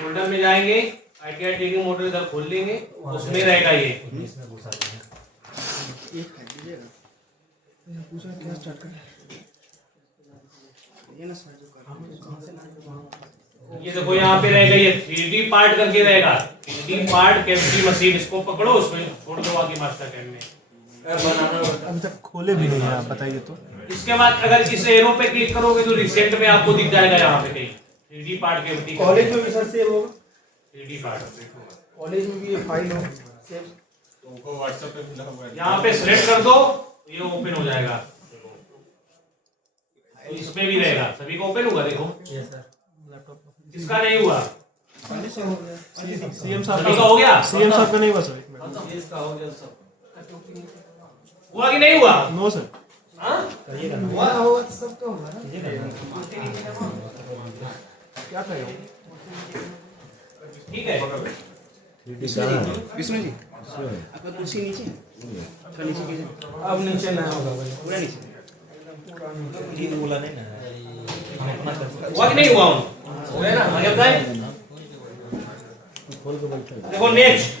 Folder में जाएंगे, ITI training module इधर खोल लेंगे, उसमें रहेगा ये। ये देखो यहाँ पे रहेगा ये 3D पार्ट करके रहेगा, 3D पार्ट कैविटी मशीन, इसको पकड़ो, उसमें छोड़ दो आगे मास्टर कैन में। अभी तक खोले भी नहीं है, आप बताइए तो। इसके बाद अगर इस एरो पे क्लिक करोगे तो रिसेंट में आपको दिख जाएगा यहाँ पे कहीं 3D पार्ट कैविटी। कॉलेज में भी सर सेव होगा, 3D पार्ट कॉलेज में भी ये फाइल हो सेव। तो व्हाट्सएप पे मिला हुआ है, यहाँ पे सिलेक्ट कर दो, ये ओपन हो जाएगा। तो इसमें भी रहेगा, सभी को ओपन होगा। देखो इसका नहीं हुआ, सीएम साहब सभी का हो गया, सीएम साहब का नहीं हुआ सर। हुआ कि नहीं हुआ? No sir. हाँ? हुआ होगा तो सबका होगा ना। क्या करें? ठीक है। विष्णु जी आपका कुर्सी नीचे थोड़ा नीचे कीजिए। अब नीचे ना होगा भाई, पूरा नीचे बोला नहीं ना, हुआ कि नहीं हुआ? हो गया ना, आगे बताए। देखो नेक्स्ट,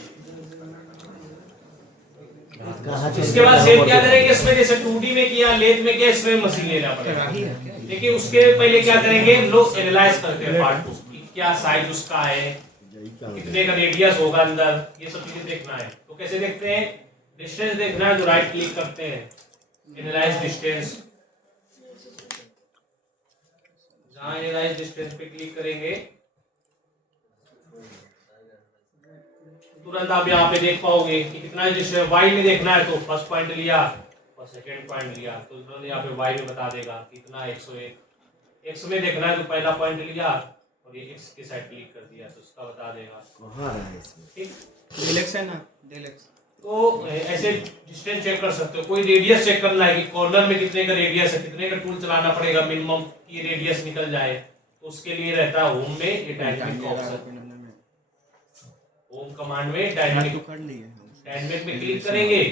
इसके बाद सेव क्या करेंगे, इसमें जैसे 2D में किया, लेथ में किया, इसमें मशीन लेना पड़ेगा। देखिए उसके पहले क्या करेंगे, हम लोग एनालाइज करते हैं पार्ट को, क्या साइज उसका है, कितने का रेडियस होगा अंदर, ये सब चीजें देखना है। तो कैसे देखते हैं, डिस्टेंस देखना है तो राइट क्लिक करते हैं, एनालाइज डिस्टेंस। जहां एनालाइज डिस्टेंस पे क्लिक करेंगे तुरंत आप यहाँ पे देख पाओगे कि कितना डिस्टेंस। वाई में देखना है तो फर्स्ट पॉइंट लिया और सेकंड पॉइंट लिया, तो तुरंत यहाँ पे वाई में बता देगा कितना 101। एक्स में देखना है तो पहला पॉइंट लिया और ये एक्स की साइड क्लिक कर दिया तो उसका बता देगा। ठीक, डेलेक्स है ना, डेलेक्स। तो ऐसे डिस्टेंस चेक कर सकते हो। कोई रेडियस चेक करना है कि कॉर्नर में कितने का रेडियस है, कितने का टूल चलाना पड़ेगा मिनिमम की रेडियस निकल जाए, तो उसके लिए रहता है होम में ये डायनामिक ऑप्शन। होम कमांड में डायनामिक में क्लिक करेंगे,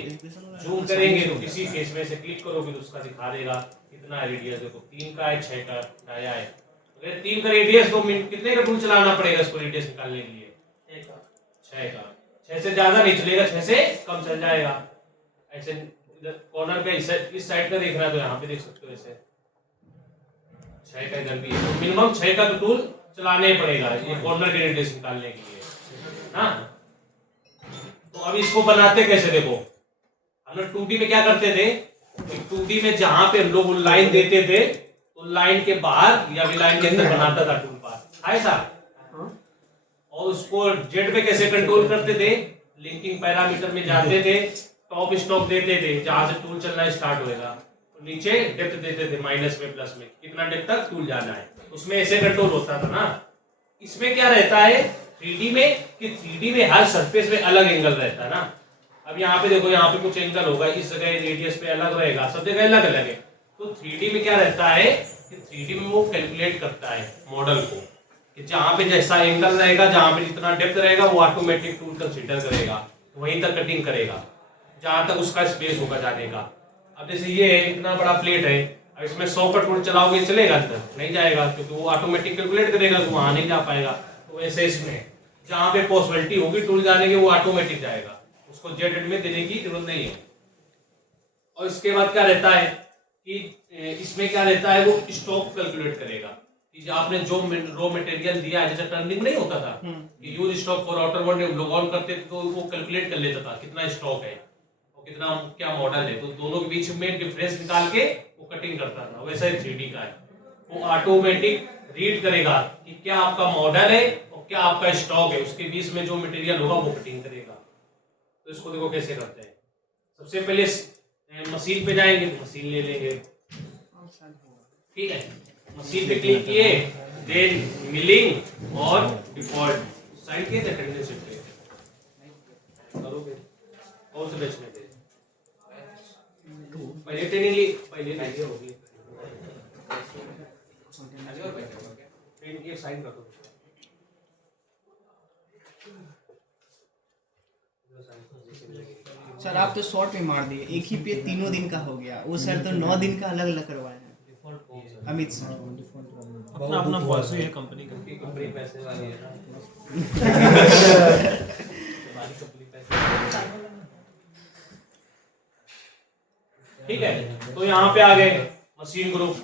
जूम करेंगे तो किसी फेस में से क्लिक करोगे तो उसका दिखा देगा कितना रेडियस। देखो 3 का है, 6 का आया है। अगर 3 का रेडियस तो कितने का टूल चलाना पड़ेगा इसको रेडियस निकालने के लिए? 6 का। 6 से ज्यादा नहीं चलेगा, 6 से कम चल जाएगा। ऐसे इधर कॉर्नर पे इस साइड का देखना है तो यहाँ पे देख सकते हो ऐसे 6 का इधर भी है, तो मिनिमम 6 का तो टूल चलाने पड़ेगा ये कॉर्नर के रेडियस निकालने के लिए। हाँ, तो अब इसको बनाते कैसे, देखो हम लोग 2D में क्या करते थे, 2D में जहां पे हम लोग लाइन देते थे तो लाइन के बाहर या भी लाइन के अंदर बनाता था टूल पाथ ऐसा, और उसको जेड पे कैसे कंट्रोल करते थे, लिंकिंग पैरामीटर में जाते थे, टॉप स्टॉप देते थे, जहां से टूल चलना स्टार्ट होएगा तो नीचे डेप्थ देते थे माइनस में प्लस में, कितना डेप्थ तक टूल जाना है, उसमें ऐसे कंट्रोल होता था ना। इसमें क्या रहता है 3D में कि 3D में हर सरफेस में अलग एंगल रहता है ना। अब यहाँ पे देखो, यहाँ पे कुछ एंगल होगा, इस जगह रेडियस पे अलग रहेगा, सब जगह अलग अलग है। तो 3D में क्या रहता है कि 3D में वो कैलकुलेट करता है मॉडल को कि जहाँ पे जैसा एंगल रहेगा, जहाँ पे जितना डेप्थ रहेगा वो ऑटोमेटिक टूल कंसीडर करेगा, वहीं तक कटिंग करेगा जहाँ तक उसका स्पेस होगा जाने का। अब जैसे ये है, इतना बड़ा प्लेट है, अब इसमें 100 का टूल चलाओगे चलेगा अंदर? नहीं जाएगा, क्योंकि वो ऑटोमेटिक कैलकुलेट करेगा तो वहां नहीं जा पाएगा। तो वैसे इसमें जहां पे पॉसिबिलिटी होगी टूल जाने की वो ऑटोमेटिक जाएगा, उसको जेड में देने की जरूरत नहीं है। और इसके बाद क्या रहता है कि इसमें क्या रहता है, वो स्टॉक कैलकुलेट करेगा कि आपने जो रॉ मटेरियल दिया है, जैसे टर्निंग नहीं होता था कि use stock for outer world log on करते थे तो वो कैलकुलेट कर लेता था कितना स्टॉक है और कितना क्या मॉडल है, तो दोनों के बीच में डिफरेंस निकाल के वो कटिंग करता था। वैसा ही 3D का है, वो ऑटोमेटिक रीड करेगा कि क्या आपका मॉडल है और क्या आपका स्टॉक है, उसके बीच में जो मटेरियल होगा वो कटिंग करेगा। तो इसको देखो कैसे करते हैं। सबसे पहले मशीन पे जाएंगे तो मशीन ले लेंगे, ठीक है। मशीन पे क्लिक किए, देन मिलिंग और डिफॉल्ट साइन किए थे टेंडेंसी पे करोगे कौन से बेचने थे पहले ट्रेनिंग ली, पहले नहीं होगी साइन कर दो। सर आप तो शॉर्ट में मार दिए, एक ही पे 3 दिन का हो गया, वो सर तो 9 दिन का अलग अलग करवाए हैं। अमित सर अपना अपना पॉलिसी है कंपनी का। कंपनी पैसे वाली है ना। हमारी कंपनी पैसे ठीक है। तो यहाँ पे आ गए मशीन ग्रुप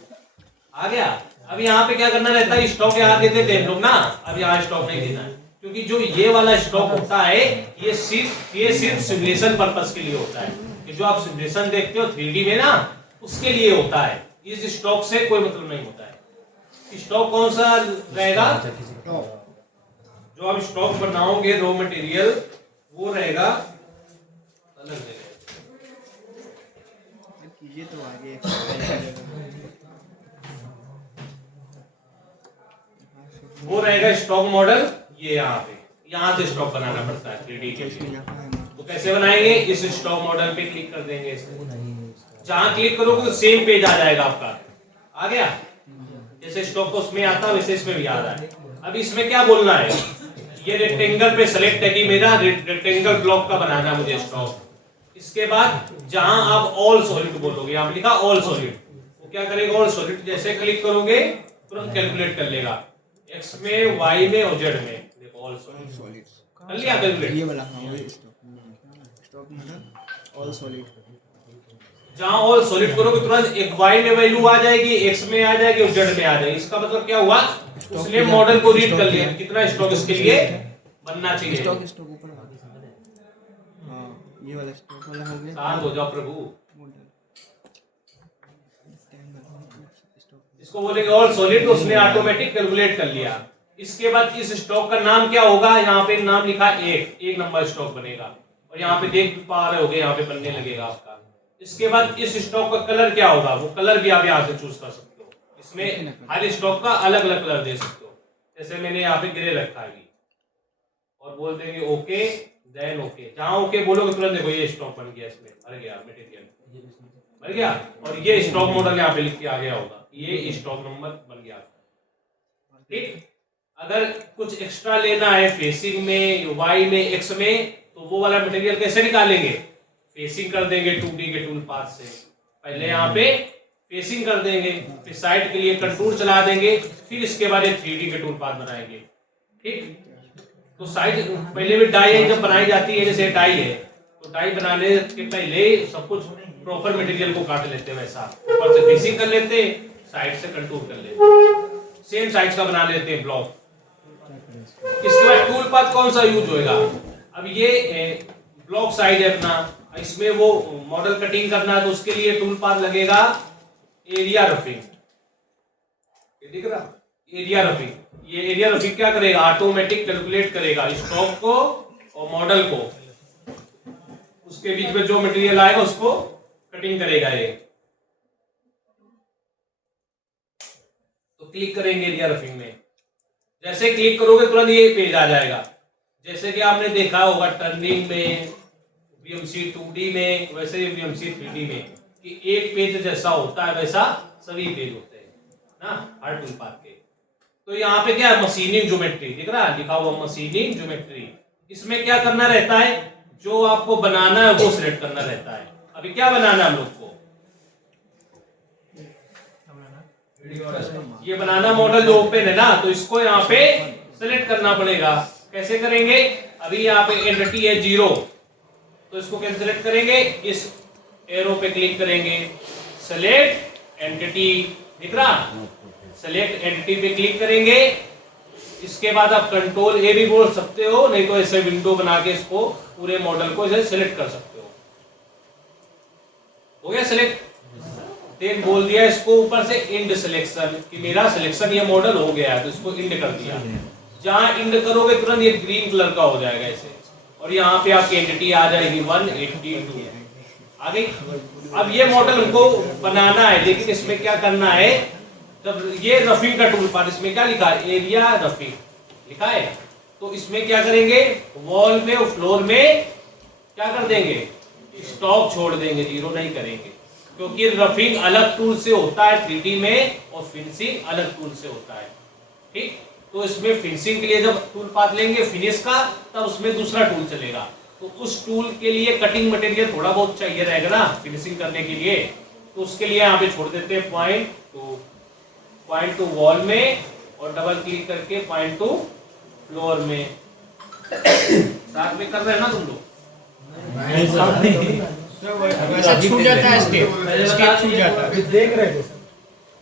आ गया। अब यहाँ पे क्या करना रहता है, स्टॉक यहाँ देते थे हम लोग ना, अब यहाँ स्टॉक नहीं देना है, क्योंकि जो ये वाला स्टॉक होता है ये सिर्फ सिमुलेशन पर्पस के लिए होता है। कि जो आप सिमुलेशन देखते हो 3D में ना, उसके लिए होता है। इस स्टॉक से कोई मतलब नहीं होता है। स्टॉक कौन सा रहेगा, जो आप स्टॉक बनाओगे रॉ मटेरियल वो रहेगा अलग रहेगा। कीजिए तो आगे वो रहेगा स्टॉक मॉडल। ये यहाँ से स्टॉक बनाना पड़ता है 3D के लिए। तो कैसे बनाएंगे, इस स्टॉक मॉडल पे क्लिक कर देंगे। जहां क्लिक करोगे तो सेम पेज आ जाएगा आपका। आ गया, जैसे स्टॉक को उसमें आता है वैसे इसमें भी आ रहा है। अब इसमें क्या बोलना है, ये रेक्टेंगल पे सेलेक्ट है कि मेरा रेक्टेंगल ब्लॉक का बनाना है मुझे स्टॉक। इसके बाद जहां आप ऑल सॉलिड बोलोगे, यहाँ पे लिखा ऑल सॉलिड, वो क्या करेगा, ऑल सॉलिड जैसे क्लिक करोगे तुरंत कैलकुलेट कर लेगा एक्स में, वाई में और जेड में। देखो ऑल सॉलिड कर लिया कैलकुलेट। ये वाला स्टॉक मतलब ऑल सॉलिड। जहां ऑल सॉलिड करोगे तुरंत एक वाई में वैल्यू आ जाएगी, एक्स में आ जाएगी और जेड में आ जाएगी। इसका मतलब क्या हुआ, उसने मॉडल को रीड कर लिया कितना स्टॉक इसके लिए बनना चाहिए। स्टॉक ऊपर हाँ, ये वाला स्टॉक वाला हो गया। शांत हो जाओ प्रभु। इसको बोलेंगे ऑल सॉलिड, तो उसने ऑटोमेटिक कैलकुलेट कर लिया। इसके बाद इस स्टॉक का नाम क्या होगा, यहाँ पे नाम लिखा एक नंबर स्टॉक बनेगा और यहाँ पे देख पा रहे होगे यहाँ पे बनने लगेगा आपका। इसके बाद इस स्टॉक का कलर क्या होगा, वो कलर भी आप यहाँ से चूज कर सकते हो। इसमें हर स्टॉक का अलग अलग कलर दे सकते हो। जैसे मैंने यहाँ पे ग्रे रखा है और बोल देंगे ओके, देन ओके। जहां ओके बोलोगे तुरंत देखो ये स्टॉक बन गया, इसमें भर गया मटेरियल भर गया और ये स्टॉक मॉडल यहाँ पे लिख के आ गया होगा, ये स्टॉक नंबर बन गया। ठीक, अगर कुछ एक्स्ट्रा लेना है फेसिंग में, वाई में, एक्स में, तो वो वाला मटेरियल कैसे निकालेंगे, फेसिंग कर देंगे 2D के टूल पाथ से। पहले यहाँ पे फेसिंग कर देंगे, फिर साइड के लिए कंटूर चला देंगे, फिर इसके बाद 3D के टूल पाथ बनाएंगे। ठीक, तो साइड पहले भी डाई जब बनाई जाती है, जैसे डाई है तो डाई बनाने के पहले सब कुछ प्रॉपर मटेरियल को काट लेते हैं। वैसा ऊपर से फेसिंग कर लेते हैं, साइड से कंटूर कर लेते हैं, सेम साइज का बना लेते हैं ब्लॉक। इसके बाद टूल पाथ कौन सा यूज होएगा, अब ये ब्लॉक साइज है अपना, इसमें वो मॉडल कटिंग करना है तो उसके लिए टूल पाथ लगेगा एरिया रफिंग। दिख रहा एरिया रफिंग, ये एरिया रफिंग क्या करेगा, ऑटोमेटिक कैलकुलेट करेगा स्टॉक को और मॉडल को, उसके बीच में जो मटेरियल आएगा उसको कटिंग करेगा ये। तो क्लिक करेंगे एरिया रफिंग में, जैसे क्लिक करोगे तुरंत ये पेज आ जाएगा। जैसे कि आपने देखा होगा टर्निंग में, VMC 2D में, वैसे ही VMC 3D में कि एक पेज जैसा होता है वैसा सभी पेज होते हैं ना हर टूल पाथ के। तो यहाँ पे क्या है, मशीनिंग ज्योमेट्री दिख रहा है, लिखा हुआ मशीनिंग ज्योमेट्री। इसमें क्या करना रहता है, जो आपको बनाना है वो सिलेक्ट करना रहता है। अभी क्या बनाना है हम लोग को, ये बनाना मॉडल जो ओपन है ना, तो इसको यहाँ पे सिलेक्ट करना पड़ेगा। कैसे करेंगे, अभी यहाँ पे एंटिटी है 0, तो इसको कैसे सिलेक्ट करेंगे, इस एरो पे क्लिक करेंगे, सेलेक्ट एंटिटी दिख रहा, सेलेक्ट एंटिटी पे क्लिक करेंगे। इसके बाद आप कंट्रोल ए भी बोल सकते हो, नहीं तो ऐसे विंडो बना के इसको पूरे मॉडल को ऐसे सिलेक्ट कर सकते हो गया सिलेक्ट। देन बोल दिया इसको ऊपर से इंड सिलेक्शन कि मेरा सिलेक्शन ये मॉडल हो गया है, तो इसको इंड कर दिया। जहां इंड करोगे तुरंत ये ग्रीन कलर का हो जाएगा ऐसे, और यहाँ पे आपकी एंटिटी आ जाएगी 182 आ गई। अब ये मॉडल हमको बनाना है, लेकिन इसमें क्या करना है, जब ये रफिंग का टूल पाथ, इसमें क्या लिखा है, एरिया रफिंग लिखा है, तो इसमें क्या करेंगे, वॉल में और फ्लोर में क्या कर देंगे, स्टॉक छोड़ देंगे, 0 नहीं करेंगे, क्योंकि रफिंग अलग टूल से होता है 3D में और फिनिशिंग अलग टूल से होता है। ठीक, तो इसमें फिनिशिंग के लिए जब टूल पाथ लेंगे फिनिश का, तब उसमें दूसरा टूल चलेगा। तो उस टूल के लिए कटिंग मटेरियल थोड़ा बहुत चाहिए रहेगा ना फिनिशिंग करने के लिए, तो उसके लिए यहाँ पे छोड़ देते हैं 0.2। पॉइंट टू वॉल में और डबल क्लिक करके पॉइंट टू फ्लोर में। साथ में कर रहे हैं ना तुम लोग? ऐसा छूट जाता है स्टेप छूट जाता है। अभी देख रहे थे सर।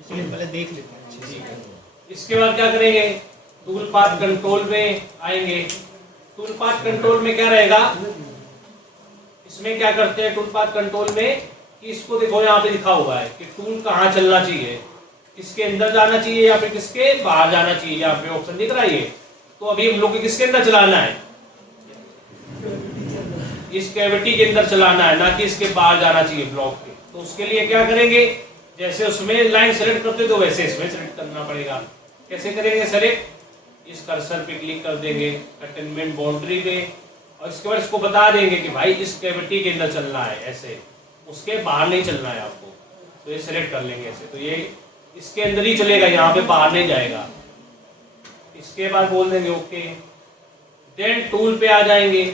इसलिए पहले देख लेते हैं अच्छे से। इसके बाद क्या करेंगे? टूल पाथ कंट्रोल में आएंगे। टूल पाथ कंट्रोल में क्या रहेगा? इसमें क्या करते हैं टूल पाथ कंट्रोल में कि इसको देखो यहाँ पे लिखा हुआ है कि टूल कहाँ चलना चाहिए, किसके अंदर जाना चाहिए या फिर किसके बाहर जाना चाहिए। यहाँ पे ऑप्शन दिख रहा है ये। तो अभी हम लोग को किसके अंदर चलाना है? इस कैविटी के अंदर चलाना है, ना कि इसके बाहर जाना चाहिए ब्लॉक के। तो उसके लिए क्या करेंगे? जैसे उसमें लाइन सेलेक्ट करते तो वैसे इसमें सेलेक्ट करना पड़ेगा। कैसे करेंगे सेलेक्ट? इस कर्सर पे क्लिक कर देंगे कंटेनमेंट बाउंड्री पे और इसके बाद इसको बता देंगे कि भाई इस कैविटी के अंदर चलना है, ऐसे उसके बाहर नहीं चलना है आपको। तो ये सेलेक्ट कर लेंगे ऐसे, तो ये इसके अंदर ही चलेगा, यहाँ पे बाहर नहीं जाएगा। इसके बाद बोल देंगे ओके। देन टूल पे आ जाएंगे,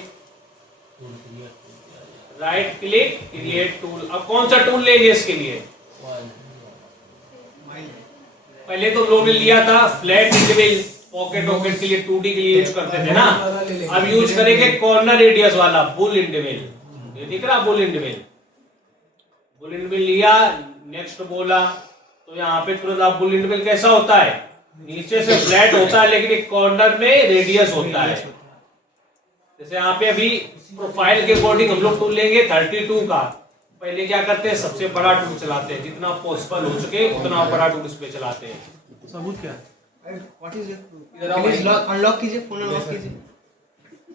राइट क्लिक क्रिएट टूल। अब कौन सा टूल लेंगे इसके लिए? पहले तो लोगों ने लिया था फ्लैट इंडिविल, पॉकेट वॉकेट के लिए 2D के लिए यूज करते थे ना। अब यूज करेंगे कॉर्नर रेडियस वाला बुल इंडिविल। ये दिख रहा बुल इंडिविल? बुल इंडिविल लिया, नेक्स्ट बोला तो यहाँ पे तुरंत आप बुल इंडिविल कैसा होता है? नीचे से फ्लैट होता है लेकिन एक कॉर्नर में रेडियस होता है। जैसे यहाँ पे अभी प्रोफाइल के अकॉर्डिंग हम लोग टूल लेंगे 32 का। पहले क्या करते हैं? सबसे बड़ा टूल चलाते हैं, जितना पॉसिबल हो सके उतना बड़ा टूल इस पे चलाते हैं। सबूत क्या है? व्हाट इज प्लीज अनलॉक कीजिए, फोन अनलॉक कीजिए।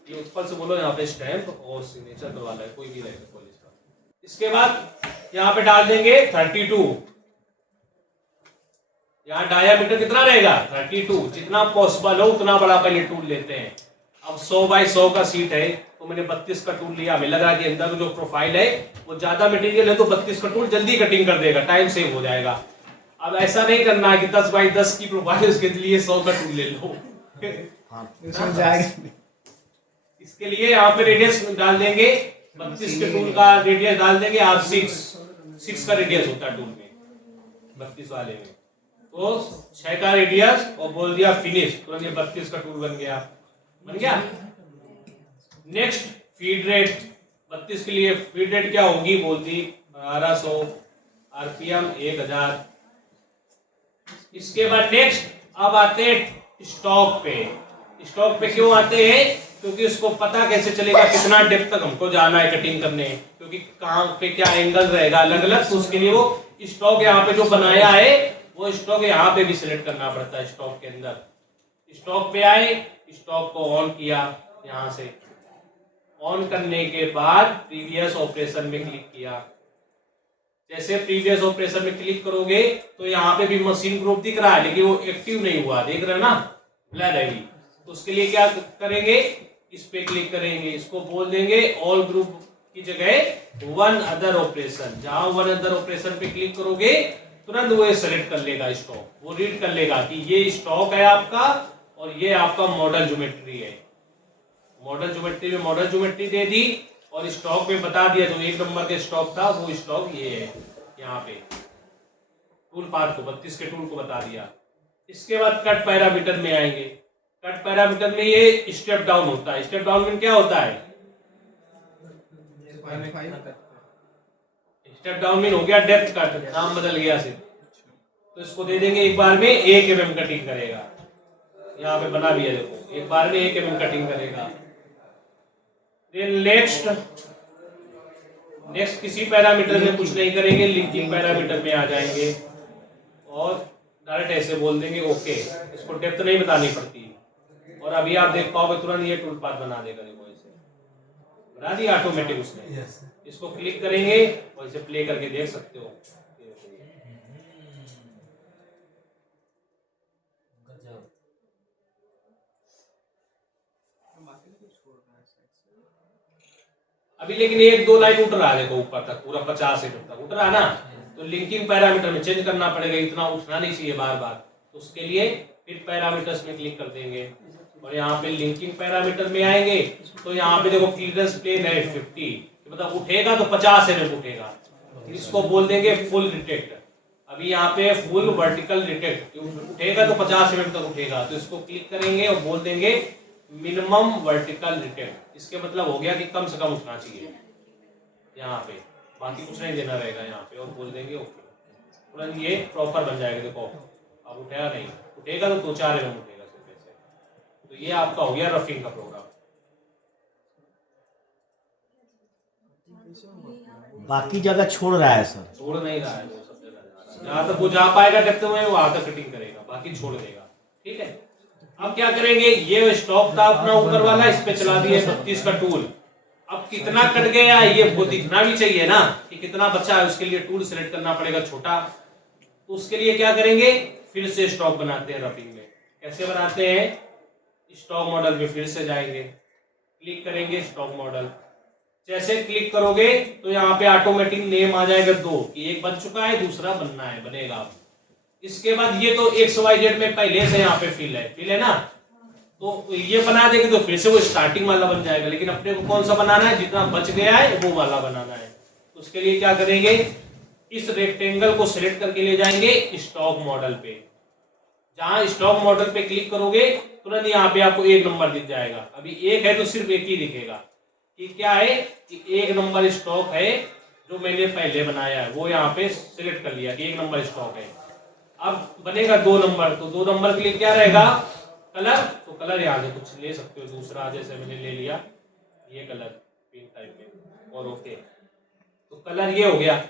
ये उत्पल से बोलो, यहाँ पे स्टैम्प और सिग्नेचर करवाना है, कोई भी रहेगा कॉलेज का। इसके बाद यहाँ पे डाल देंगे 32। यहाँ डायामीटर कितना रहेगा? 32। जितना पॉसिबल हो उतना बड़ा पहले टूल लेते हैं। अब 100 बाई 100 का सीट है तो मैंने 32 का टूल लिया। हमें लगा कि अंदर जो प्रोफाइल है वो ज्यादा मटेरियल है तो 32 का टूल जल्दी कटिंग कर देगा, टाइम सेव हो जाएगा। अब ऐसा नहीं करना है कि 10 बाई 10 की प्रोफाइल, उसके लिए 100 का टूल ले लो। इसमें जाएगा। इसके लिए यहाँ पे रेडियस डाल देंगे, 32 के टूल का रेडियस डाल देंगे आप 6 का रेडियस होता है टूल में, 32 वाले में। तो 6 का रेडियस और बोल दिया फिनिश, तो ये 32 का टूल बन गया। नेक्स्ट फीड रेट 32 के लिए फीड रेट क्या होगी? बोलती 1200 आरपीएम 1000। इसके बाद नेक्स्ट अब आते हैं स्टॉक पे। स्टॉक पे क्यों आते हैं? क्योंकि उसको पता कैसे चलेगा कितना डेप्थ तक हमको जाना है कटिंग करने, क्योंकि कहाँ पे क्या एंगल रहेगा अलग अलग। तो उसके लिए वो स्टॉक यहाँ पे जो बनाया है वो स्टॉक यहाँ पे भी सिलेक्ट करना पड़ता है। स्टॉक के अंदर स्टॉक पे आए, स्टॉक को ऑन किया, यहाँ से ऑन करने के बाद प्रीवियस ऑपरेशन में क्लिक किया। जैसे प्रीवियस ऑपरेशन में क्लिक करोगे तो यहाँ पे भी मशीन ग्रुप दिख रहा है लेकिन वो एक्टिव नहीं हुआ, देख रहे हैं ना, ब्लर है। तो उसके लिए क्या करेंगे? इस पे क्लिक करेंगे, इसको बोल देंगे ऑल ग्रुप की जगह वन अदर ऑपरेशन। जहां वन अदर ऑपरेशन पे क्लिक करोगे तुरंत वो सेलेक्ट कर लेगा स्टॉक, वो रीड कर लेगा कि ये स्टॉक है आपका और ये आपका मॉडल ज्योमेट्री है। मॉडल ज्योमेट्री में मॉडल ज्योमेट्री दे दी और स्टॉक में बता दिया, जो 1 नंबर के स्टॉक था वो स्टॉक ये है। यहाँ पे टूल पाथ को 32 के टूल को बता दिया। इसके बाद कट पैरामीटर में आएंगे। कट पैरामीटर में ये स्टेप डाउन होता है। स्टेप डाउन में क्या होता है? स्टेप डाउन में हो गया डेप्थ कट, नाम बदल गया सिर्फ। तो इसको दे देंगे एक बार में 1 mm कटिंग करेगा। यहाँ पे बना भी है देखो, एक बार में 1 mm कटिंग करेगा। नेक्स्ट किसी पैरामीटर में कुछ नहीं करेंगे, लिंकिंग पैरामीटर में आ जाएंगे और डायरेक्ट ऐसे बोल देंगे ओके। इसको डेप्थ नहीं बतानी पड़ती। और अभी आप देख पाओगे तुरंत ये टूल पाथ बना देगा। देखो ऐसे बना दिया ऑटोमेटिक उसने। इसको क्लिक करेंगे और इसे प्ले करके देख सकते हो। अभी लेकिन 1-2 लाइन उठ रहा है देखो ऊपर तक, पूरा 50 mm तक उठ रहा है ना। तो लिंकिंग पैरामीटर में चेंज करना पड़ेगा, इतना उठना नहीं चाहिए बार बार। तो उसके लिए फिर पैरामीटर्स में क्लिक कर देंगे और यहाँ पे लिंकिंग पैरामीटर में आएंगे। तो यहाँ पे देखो क्लियरेंस प्लेन है 50, मतलब उठेगा तो 50 mm उठेगा। इसको बोल देंगे फुल डिटेक्ट। अभी यहाँ पे फुल वर्टिकल रिटेक्ट उठेगा तो 50 mm तक उठेगा, तो इसको क्लिक करेंगे और बोल देंगे मिनिमम वर्टिकल रिटेक्ट। इसके मतलब हो गया कि कम से कम उठना चाहिए यहाँ पे, बाकी कुछ नहीं देना रहेगा यहाँ पे, और बोल देंगे ओके, तुरंत ये प्रॉपर बन जाएगा। देखो अब उठेगा नहीं, उठेगा तो 2-4 mm उठेगा सिर्फ ऐसे। तो ये आपका हो गया रफिंग का प्रोग्राम। बाकी जगह छोड़ रहा है सर, छोड़ नहीं रहा है वो, सब जगह जा रहा है। जहाँ तक वो जा पाएगा डेप्थ में वहां तक कटिंग करेगा, बाकी छोड़ देगा। ठीक है, अब क्या करेंगे, ये स्टॉक था अपना ऊपर वाला, इस पे चला दिए 32 का टूल। अब कितना कट गया ये वो दिखना भी चाहिए ना कि कितना बचा है, उसके लिए टूल सिलेक्ट करना पड़ेगा छोटा। तो उसके लिए क्या करेंगे, फिर से स्टॉक बनाते हैं रफिंग में। कैसे बनाते हैं, स्टॉक मॉडल में फिर से जाएंगे, क्लिक करेंगे स्टॉक मॉडल। जैसे क्लिक करोगे तो यहाँ पे ऑटोमेटिक नेम आ जाएगा 2, एक बन चुका है, दूसरा बनना है, बनेगा। इसके बाद ये तो XYZ में पहले से यहाँ पे फिल है ना, तो ये बना देंगे तो फिर से वो स्टार्टिंग वाला बन जाएगा। लेकिन अपने को कौन सा बनाना है, जितना बच गया है वो वाला बनाना है। तो उसके लिए क्या करेंगे, इस रेक्टेंगल को सिलेक्ट करके ले जाएंगे स्टॉक मॉडल पे। जहां स्टॉक मॉडल पे क्लिक करोगे तुरंत यहाँ पे आपको 1 नंबर दिख जाएगा। अभी 1 है तो सिर्फ 1 ही दिखेगा कि क्या है कि 1 नंबर स्टॉक है जो मैंने पहले बनाया है, वो यहाँ पे सिलेक्ट कर लिया कि 1 नंबर स्टॉक है। अब बनेगा 2 नंबर, तो 2 नंबर के लिए क्या रहेगा, कलर। तो कलर यहाँ से कुछ ले सकते हो दूसरा, जैसे मैंने ले लिया ये कलर पिंक टाइप में, और ओके, तो कलर ये हो गया।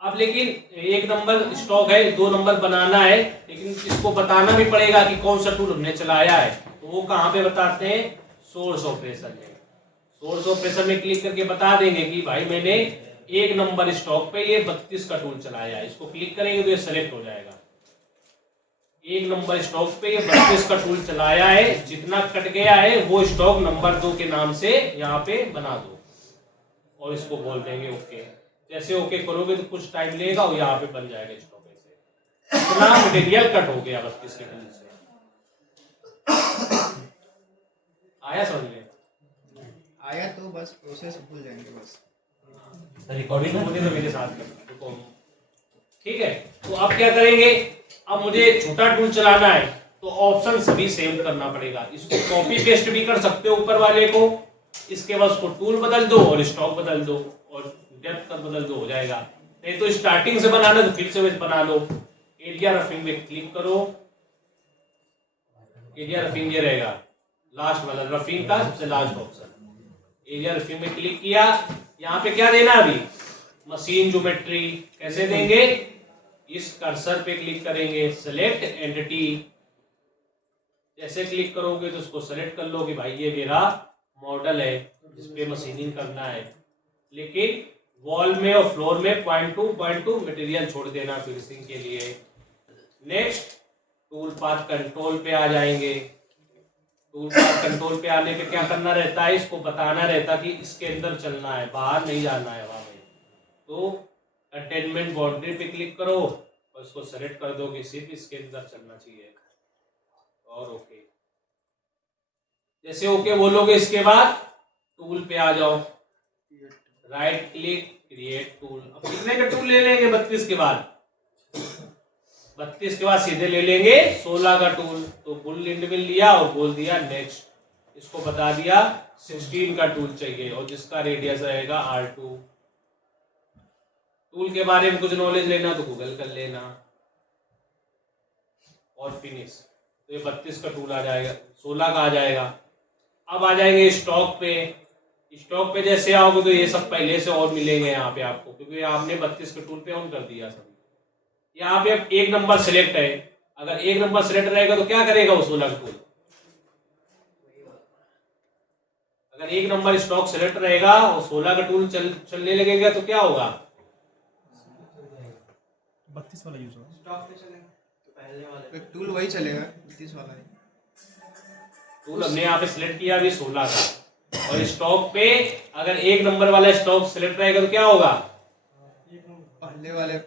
अब लेकिन 1 नंबर स्टॉक है, 2 नंबर बनाना है, लेकिन इसको बताना भी पड़ेगा कि कौन सा टूल हमने चलाया है। तो वो कहाँ पे बताते हैं, सोर्स ऑपरेशन में। सोर्स ऑपरेशन में क्लिक करके बता देंगे कि भाई मैंने 1 नंबर स्टॉक पे ये 32 का टूल चलाया है। इसको क्लिक करेंगे तो ये सेलेक्ट हो जाएगा। 1 नंबर स्टॉक पे ये 32 का टूल चलाया है, जितना कट गया है वो स्टॉक नंबर 2 के नाम से यहाँ पे बना दो, और इसको बोल देंगे ओके। जैसे ओके करोगे तो कुछ टाइम लेगा और यहाँ पे बन जाएगा स्टॉक। ऐसे इतना मटेरियल कट हो गया 32 के टूल से। आया समझ में? आया तो बस प्रोसेस भूल जाएंगे बस। रिकॉर्डिंग होने तो मेरे साथ कर। ठीक है, तो अब क्या करेंगे, अब मुझे छोटा टूल चलाना है तो ऑप्शन सभी सेव करना पड़ेगा। इसको कॉपी पेस्ट भी कर सकते हो ऊपर वाले को, इसके बाद उसको टूल बदल दो और स्टॉक बदल दो और डेप्थ तक बदल दो, हो जाएगा। नहीं तो स्टार्टिंग से बनाना तो फिर से बना लो। एरिया रफिंग में क्लिक करो, एरिया रफिंग ये रहेगा लास्ट वाला, रफिंग का सबसे लास्ट ऑप्शन। एरिया रफिंग में क्लिक किया, यहाँ पे क्या देना अभी, मशीन ज्योमेट्री। कैसे देंगे, इस कर्सर पे क्लिक करेंगे, सेलेक्ट एंटिटी। जैसे क्लिक करोगे तो उसको सेलेक्ट कर लो कि भाई ये मेरा मॉडल है जिसपे मशीनिंग करना है। लेकिन वॉल में और फ्लोर में 0.2 मटेरियल छोड़ देना फिनिशिंग के लिए। नेक्स्ट टूल पाथ कंट्रोल पे आ जाएंगे। टूल पाथ कंट्रोल पे आने पे क्या करना रहता है, इसको बताना रहता कि इसके अंदर चलना है, बाहर नहीं जाना है हवा में। तो कंटेनमेंट बाउंड्री पे क्लिक करो और इसको सेलेक्ट कर दो कि सिर्फ इसके अंदर चलना चाहिए, और ओके। जैसे ओके बोलोगे इसके बाद टूल पे आ जाओ, राइट क्लिक क्रिएट टूल। अब कितने का टूल ले लेंगे, 32 के बाद 32 के बाद सीधे ले लेंगे 16 का टूल। तो बुल इंड में लिया और बोल दिया नेक्स्ट। इसको बता दिया 16 का टूल चाहिए और जिसका रेडियस रहेगा R2। टूल के बारे में कुछ नॉलेज लेना तो गूगल कर लेना और फिनिश। तो ये 32 का टूल आ जाएगा, 16 का आ जाएगा। अब आ जाएंगे स्टॉक पे। स्टॉक पे जैसे आओगे तो ये सब पहले से और मिलेंगे यहाँ पे आपको, क्योंकि आपने 32 के टूल पे ऑन कर दिया सभी। यहाँ पे 1 नंबर सिलेक्ट है, अगर 1 नंबर सिलेक्ट रहेगा तो क्या करेगा वो 16 का टूल। अगर 1 नंबर स्टॉक सिलेक्ट रहेगा और 16 का टूल चलने लगेगा तो क्या होगा, 32 वाला यूज होगा। स्टॉक पे चलेगा तो पहले वाला टूल वही चलेगा, 32 वाला है। टूल हमने यहाँ पे सिलेक्ट किया अभी 16 का, और स्टॉक पे अगर 1 नंबर वाला स्टॉक सिलेक्ट रहेगा तो क्या होगा, पहले वाले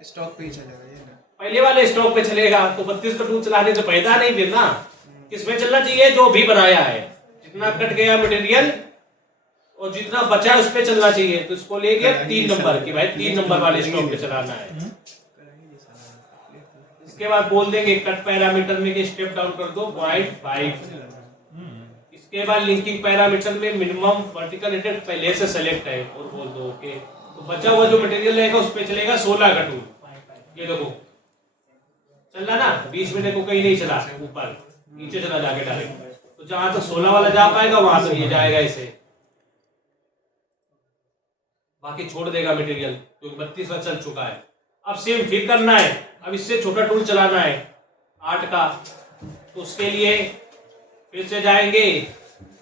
स्टॉक पे ही चलेगा ये ना, पहले वाले स्टॉक पे चलेगा। तो 32 का टूल चलाने से फायदा नहीं फिर ना, किसमें चलना चाहिए, जो भी बनाया है, जितना कट गया मटेरियल और जितना बचा उस पे चलना चाहिए। तो इसको ले गया 3 नंबर की, भाई 3 नंबर वाले स्टॉक पे चलाना है। इसके बाद बोल देंगे कट पैरामीटर में स्टेप डाउन कर दो 0.5। इसके बाद लिंकिंग पैरामीटर में मिनिमम वर्टिकल रेटेड पहले से सेलेक्ट है और बोल दो ओके। तो बचा हुआ जो मटेरियल रहेगा उस पे चलेगा 16 का टूल। ये देखो चल रहा ना, बीच में देखो कहीं नहीं चला, ऊपर नीचे चला जाके डायरेक्ट। तो जहां तक 16 वाला जा पाएगा वहां तक ये जाएगा ऐसे, बाकी छोड़ देगा मटेरियल क्योंकि 32 चल चुका है। अब सेम फिर करना है, अब इससे छोटा टूल चलाना है 8 का। तो उसके लिए फिर से जाएंगे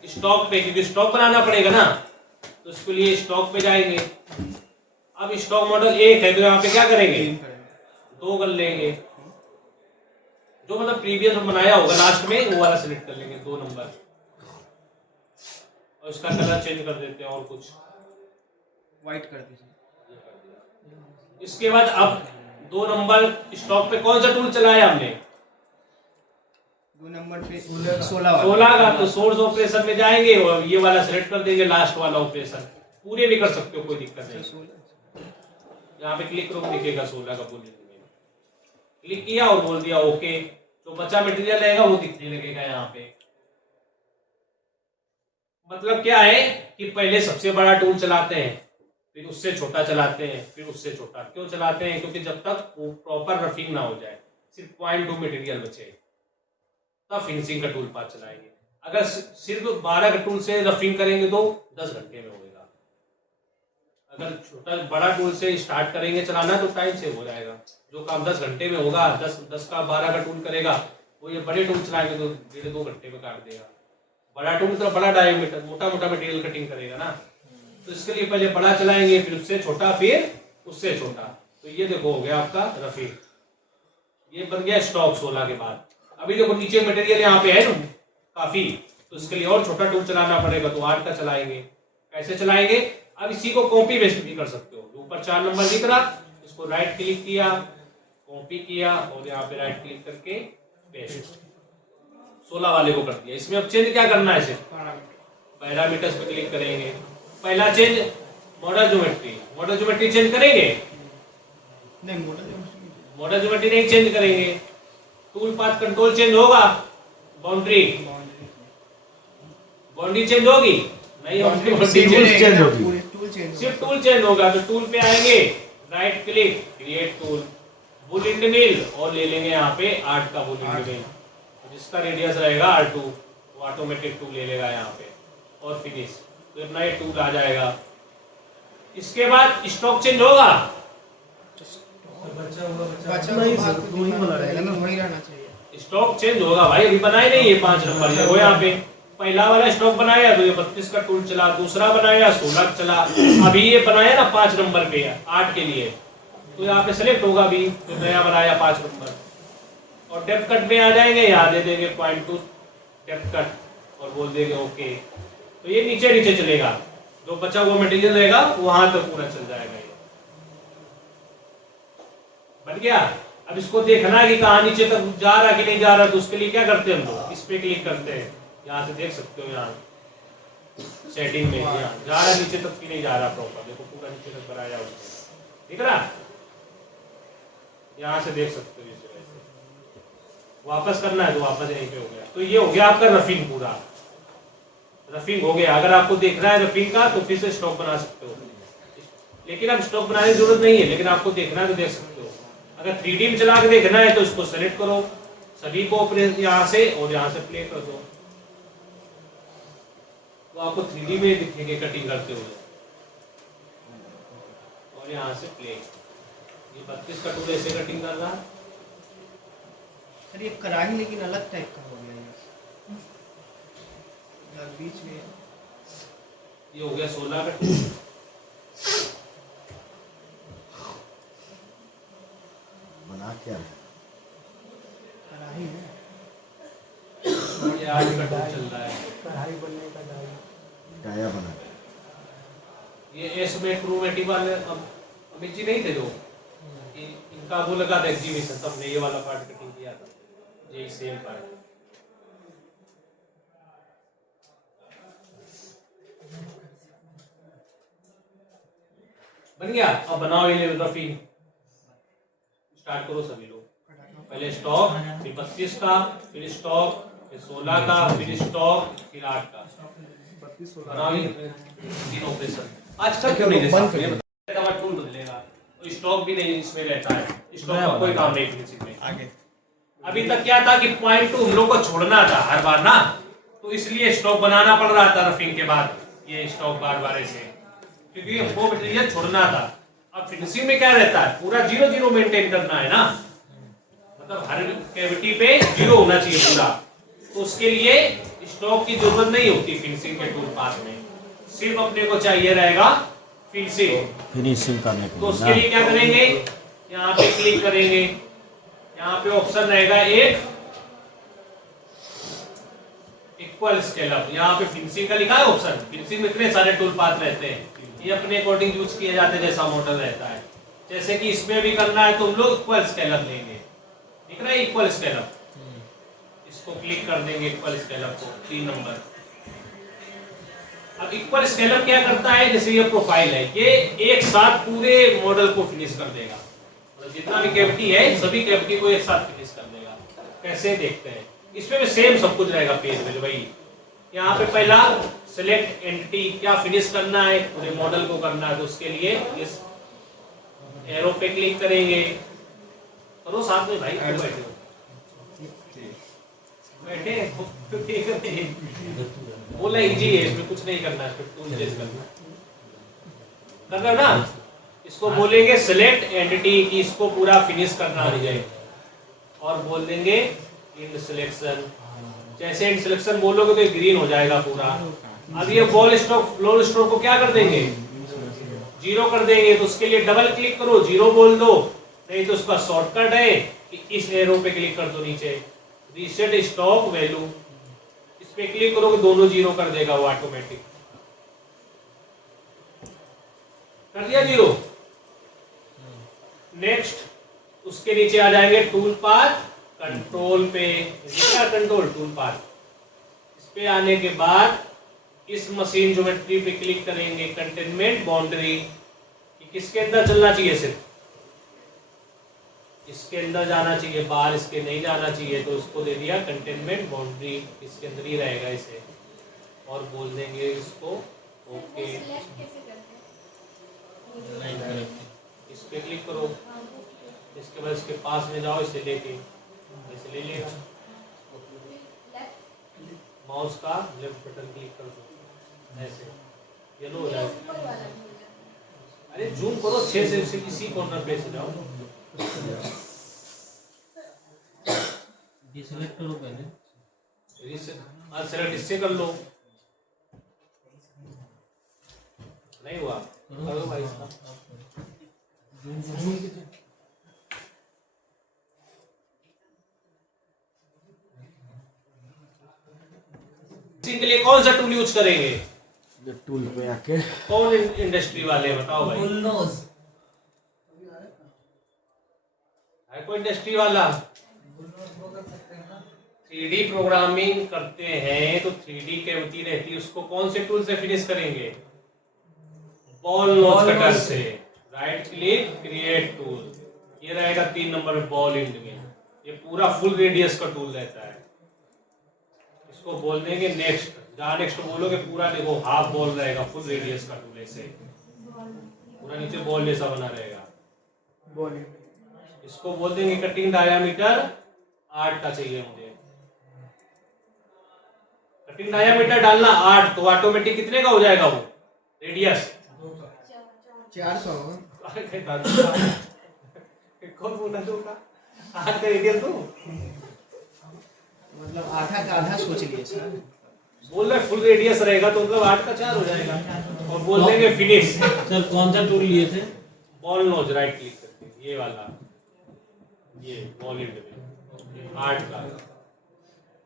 स्टॉक पे, क्योंकि स्टॉक बनाना पड़ेगा ना, तो उसके लिए स्टॉक पे जाएंगे। अब स्टॉक मॉडल 1 है तो यहाँ पे क्या करेंगे, 2 कर लेंगे, जो मतलब प्रीवियस में बनाया होगा लास्ट में वो वाला सिलेक्ट कर लेंगे 2 नंबर, और इसका कलर चेंज कर देते हैं और कुछ व्हाइट कर दीजिए। इसके बाद अब 2 नंबर स्टॉक पे कौन सा टूल चलाया हमने, 2 नंबर पे 16 का। तो सोर्स ऑपरेशन में जाएंगे और ये वाला सिलेक्ट कर देंगे, लास्ट वाला ऑपरेशन। पूरे भी कर सकते हो, कोई दिक्कत नहीं। यहाँ पे क्लिक करो, दिखेगा 16 का बोलिए, क्लिक किया और बोल दिया ओके। तो बचा मटेरियल रहेगा वो दिखने लगेगा यहाँ पे। मतलब क्या है कि पहले सबसे बड़ा टूल चलाते हैं, फिर उससे छोटा चलाते हैं, फिर उससे छोटा। क्यों चलाते हैं, क्योंकि जब तक वो प्रॉपर रफिंग ना हो जाए, सिर्फ 0.2 मटेरियल बचे, तब फिनिशिंग का टूल पास चलाएंगे। अगर सिर्फ 12 का टूल से रफिंग करेंगे तो 10 घंटे में होगा। अगर छोटा बड़ा टूल से स्टार्ट करेंगे चलाना तो टाइम सेव हो जाएगा। जो काम 10 घंटे में होगा, 10 का 12 का टूल करेगा, वो ये बड़े टूल चलाएंगे तो 1.5-2 घंटे में काट देगा। बड़ा टूल तो बड़ा डायमीटर, मोटा मोटा मटेरियल कटिंग करेगा ना, तो इसके लिए पहले बड़ा चलाएंगे, फिर उससे छोटा, फिर उससे छोटा। तो ये देखो हो गया आपका रफी, ये बन गया स्टॉक 16 के बाद। अभी देखो नीचे मटेरियल यहाँ पे है ना काफी, तो इसके लिए और छोटा टूल चलाना पड़ेगा, तो 8 का चलाएंगे। कैसे चलाएंगे, अब इसी को कॉपी पेस्ट भी कर सकते हो। ऊपर 4 नंबर दिख रहा, इसको राइट क्लिक किया, कॉपी किया और यहाँ पे राइट क्लिक करके पेस्ट, 16 वाले को कर दिया। इसमें अब चेंज क्या करना है, सिर्फ पैरामीटर्स पे क्लिक करेंगे। पहला चेंज मॉडल ज्योमेट्री चेंज करेंगे नहीं, मॉडल ज्योमेट्री नहीं चेंज करेंगे। टूल पाथ कंट्रोल चेंज होगा, बाउंड्री चेंज होगी नहीं, टूल चेंज होगी, टूल चेंज सिर्फ टूल चेंज होगा। तो टूल पे आएंगे, right click, create tool, bull end mill, और ले लेंगे यहाँ पे 8 का बुल इंडमिल, जिसका रेडियस रहेगा R2, वो ऑटोमेटिक टूल ले लेगा यहाँ पे, और फिनिश। तो अपना ये टूल आ जाएगा। इसके बाद स्टॉक चेंज होगा, वही वाला रहेगा ना, वही रहना चाहिए। स्टॉक चेंज होगा भाई। अभी बनाए नहीं ये 5 नंबर, ये वो यहाँ पे पहला वाला स्टॉक बनाया तो ये 32 का टूल चला, दूसरा बनाया 16 चला, अभी ये बनाया ना 5 नंबर पे 8 के लिए, तो यहाँ पे सेलेक्ट होगा अभी तो नया बनाया 5 नंबर। और डेप्थ कट में आ जाएंगे, यहाँ दे देंगे 0.2 डेप्थ कट और बोल देंगे ओके। तो ये नीचे नीचे चलेगा, जो बचा हुआ मटेरियल रहेगा वहां तक पूरा चल जाएगा। ये बन गया। अब इसको देखना है कि कहाँ नीचे तक जा रहा कि नहीं जा रहा, तो उसके लिए क्या करते हैं हम लोग, इस पे क्लिक करते हैं, यहाँ से देख सकते हो, यहाँ सेटिंग में यहाँ जा रहा नीचे तक कि नहीं जा रहा प्रॉपर, देखो पूरा नीचे तक बनाया उसने, दिख रहा, यहाँ से देख सकते हो। जैसे वैसे वापस करना है तो वापस यहीं पे हो गया। तो ये हो गया आपका रफिंग, पूरा रफिंग हो गया। अगर आपको देखना है रफिंग का तो फिर से स्टॉक बना सकते हो, लेकिन अब स्टॉक बनाने की जरूरत नहीं है, लेकिन आपको देखना है तो देख सकते हो। अगर 3D में चला के देखना है तो इसको सेलेक्ट करो, सभी को यहाँ से और यहाँ से प्ले कर दो, तो आपको 3D में दिखेंगे कटिंग करते हुए। और यहाँ से प्ले, ये 32 का टूल ऐसे कटिंग कर रहा है। सर ये कराही लेकिन अलग टाइप का हो गया यार, बीच में ये हो गया 16 का टूल। बना क्या है, कराही है, ये 8 का टूल चल रहा है, कढ़ाई बनने का डाया बना, ये एस में क्रोमेटिक वाले अमित जी नहीं थे जो इनका वो लगा था एग्जीबिशन, तब ने ये वाला पार्ट कटिंग किया था, यही सेम पार्ट। बन गया। अब बनाओ ये रफिंग, स्टार्ट करो सभी लोग। पहले स्टॉक, फिर 32 का, फिर स्टॉक, फिर 16 का, फिर स्टॉक, फिर 8 का। बनाओ ये 3 ऑपरेशन। आज तक क्यों नहीं दे सकते? ये बताओ, टूल बदलेगा तो स्टॉक भी नहीं इसमें रहता है, स्टॉक का कोई काम नहीं फिनिशिंग में। आगे अभी तक क्या था कि पॉइंट टू हम लोग को छोड़ना था हर बार ना, तो इसलिए स्टॉक बनाना पड़ रहा था रफिंग के बाद, ये स्टॉक बार बार ऐसे, क्योंकि वो मटेरियल छोड़ना था। अब फिनिशिंग में क्या रहता है, पूरा 0-0 मेंटेन करना है ना, मतलब हर कैविटी पे 0 होना चाहिए पूरा, तो उसके लिए स्टॉक की जरूरत नहीं होती फिनिशिंग के टूल पाथ में, सिर्फ अपने को चाहिए रहेगा फिनिशिंग करने तो को उसके लिए क्या करेंगे, यहाँ पे क्लिक करेंगे, यहाँ पे ऑप्शन रहेगा एक इक्वल स्केल अप, यहाँ पे फिनिशिंग का लिखा है ऑप्शन। फिनिशिंग में इतने सारे टूल पाथ रहते हैं, ये अपने अकॉर्डिंग यूज किए जाते हैं जैसा मॉडल रहता है। जैसे कि इसमें भी करना है तो हम लोग इक्वल स्केल अप लेंगे, दिख रहा है इक्वल स्केल अप, इसको क्लिक कर देंगे इक्वल स्केल अप को 3 नंबर। अब इक्वल स्केल अप क्या करता है, जैसे ये प्रोफाइल है, ये एक साथ पूरे मॉडल को फिनिश कर देगा, मतलब जितना भी कैविटी है सभी कैविटी को एक साथ फिनिश कर देगा। कैसे देखते हैं, इसमें भी सेम सब कुछ रहेगा पेज में भाई। यहाँ पे पहला सिलेक्ट एंटिटी, क्या फिनिश करना है, पूरे मॉडल को करना है, तो उसके लिए इस एरो पे क्लिक करेंगे, करो साथ में भाई, क्यों बैठे हो, बैठे बोला इजी है, इसमें कुछ नहीं करना है, टूल चेंज करना कर रहे हो ना। इसको बोलेंगे सिलेक्ट एंटिटी की इसको पूरा फिनिश करना हो जाए, और बोल देंगे इंड सिलेक्शन। जैसे इंड सिलेक्शन बोलोगे तो ये ग्रीन हो जाएगा पूरा। अब ये बॉल स्ट्रोक फ्लोर स्ट्रोक को क्या कर देंगे, 0 कर देंगे, तो उसके लिए डबल क्लिक करो, 0 बोल दो, नहीं तो उसका शॉर्टकट है कि इस एरो पे क्लिक कर दो नीचे, रीसेट स्टॉक वैल्यू, इस पे क्लिक करोगे दोनों 0 कर देगा वो ऑटोमेटिक। कर दिया 0। नेक्स्ट उसके नीचे आ जाएंगे टूल पाथ, कंट्रोल पे, कंट्रोल टूल पाथ, इस पे आने के बाद इस मशीन ज्योमेट्री पे क्लिक करेंगे, कंटेनमेंट बाउंड्री, किसके अंदर चलना चाहिए, सिर्फ इसके अंदर जाना चाहिए, बाहर इसके नहीं जाना चाहिए, तो इसको दे दिया कंटेनमेंट बाउंड्री, इसके अंदर ही रहेगा इसे, और बोल देंगे इसको ओके। इस पे क्लिक करो, इसके बाद इसके पास में जाओ, इसे लेके ऐसे ले लेगा, माउस का लेफ्ट बटन क्लिक कर दो, ऐसे येलो हो जाएगा। अरे जूम करो 6 से किसी कॉर्नर पे से जाओ, डिसेलेक्ट करो पहले, सेलेक्ट इससे कर लो, नहीं हुआ करो भाई इसका। के लिए कौन सा टूल यूज करेंगे, टूल पे आके कौन इंडस्ट्री वाले बताओ भाई, है कोई इंडस्ट्री वाला 3D प्रोग्रामिंग करते हैं तो 3D कैविटी रहती है, उसको कौन से टूल से फिनिश करेंगे, बॉल नोच कटर से। राइट क्लिक क्रिएट टूल, ये रहेगा 3 नंबर बॉल एंड में, ये पूरा फुल रेडियस का टूल रहता है। इसको बोल देंगे नेक्स्ट, जहाँ नेक्स्ट बोलोगे पूरा देखो हाफ बॉल रहेगा, फुल रेडियस का टूल ऐसे पूरा नीचे बॉल जैसा बना रहेगा। बॉल इसको बोल देंगे कटिंग डायामीटर 8 का चाहिए मुझे, कटिंग डायामीटर डालना 8, तो ऑटोमेटिक कितने का हो जाएगा वो रेडियस 400 कौन बोला दो का 8 का रेडियस दो, मतलब आधा का आधा सोच लिए सर, बोल रहे फुल रेडियस रहेगा तो मतलब 8 का 4 हो जाएगा। और बोल देंगे फिनिश, सर कौन सा टूल लिए थे, बॉल नोज, राइट क्लिक करके ये वाला, ये बॉल एंड में 8 का।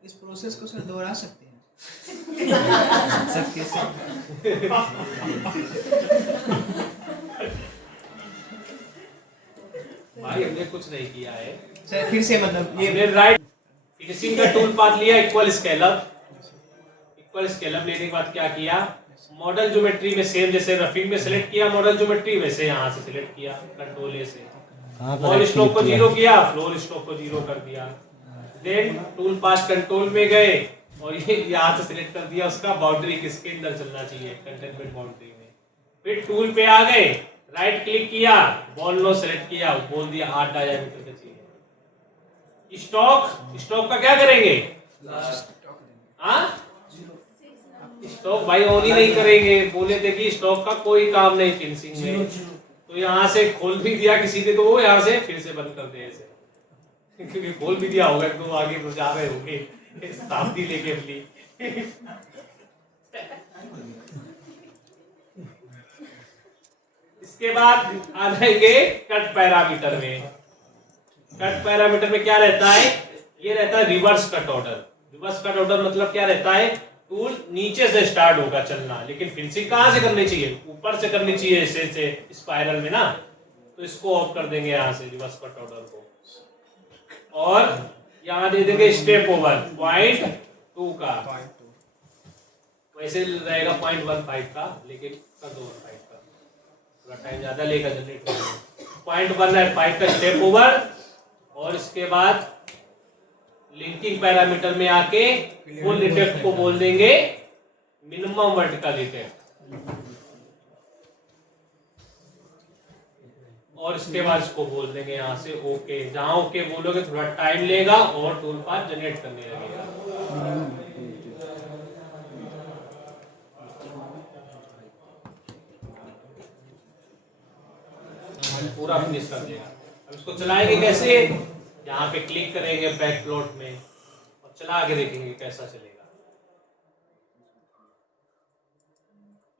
इस प्रोसेस को सर दोहरा सकते हैं सर कैसे, भाई हमने कुछ नहीं किया है सर फिर से मतलब ये हमने राइट फिनिशिंग का टूल पाथ लिया, इक्वल स्केलअप, इक्वल स्केलअप लेने के बाद क्या किया, मॉडल ज्योमेट्री में सेम जैसे रफिंग में सिलेक्ट किया मॉडल ज्योमेट्री, वैसे यहाँ से सिलेक्ट किया कंट्रोल ए से, वॉल स्ट्रोक को 0 किया, फ्लोर स्ट्रोक को 0 कर दिया। देन टूल पाथ कंट्रोल में गए और ये यहाँ से सिलेक्ट कर दिया उसका बाउंड्री किसके अंदर चलना चाहिए, कंटेनमेंट बाउंड्री में। फिर टूल पे आ गए, राइट क्लिक किया, बॉल नो सेलेक्ट किया, बोल दिया 8 डायमीटर का चाहिए। स्टॉक का क्या करेंगे? स्टॉक भाई ऑन ही नहीं करेंगे, बोले थे कि स्टॉक का कोई काम नहीं फिनिशिंग में। तो यहाँ से खोल भी दिया किसी ने तो वो यहाँ से फिर से बंद कर दे ऐसे, क्योंकि खोल भी दिया होगा तो आगे तो जा रहे होंगे शताब्दी लेके अपनी। इसके बाद आ जाएंगे कट पैरामीटर में। कट पैरामीटर में क्या रहता है? ये रहता है reverse cut order. Reverse cut order मतलब क्या रहता है? टूल नीचे से स्टार्ट होगा चलना, लेकिन फिनिशिंग कहां से करनी चाहिए? ऊपर से करनी चाहिए, ऐसे से स्पाइरल में ना। तो इसको ऑफ कर देंगे यहाँ से रिवर्स कट ऑर्डर को, और यहाँ दे देंगे स्टेप ओवर 0.2 का। वैसे रहेगा 0.15 का, लेकिन कर दो 1.5 का, थोड़ा टाइम ज्यादा लेगा जनरेट करने। 0.15 का स्टेप ओवर, और इसके बाद लिंकिंग पैरामीटर में आके फुल डिटेक्ट को बोल देंगे मिनिमम वर्टिकल डिटेक्ट, और इसके बाद इसको बोल देंगे यहाँ से ओके। जहां ओके बोलोगे थोड़ा टाइम लेगा और टूल पाथ जनरेट करने लगेगा। पूरा फिनिश कर देगा। अब इसको चलाएंगे कैसे? यहाँ पे क्लिक करेंगे बैक प्लॉट में और चला के देखेंगे कैसा चलेगा।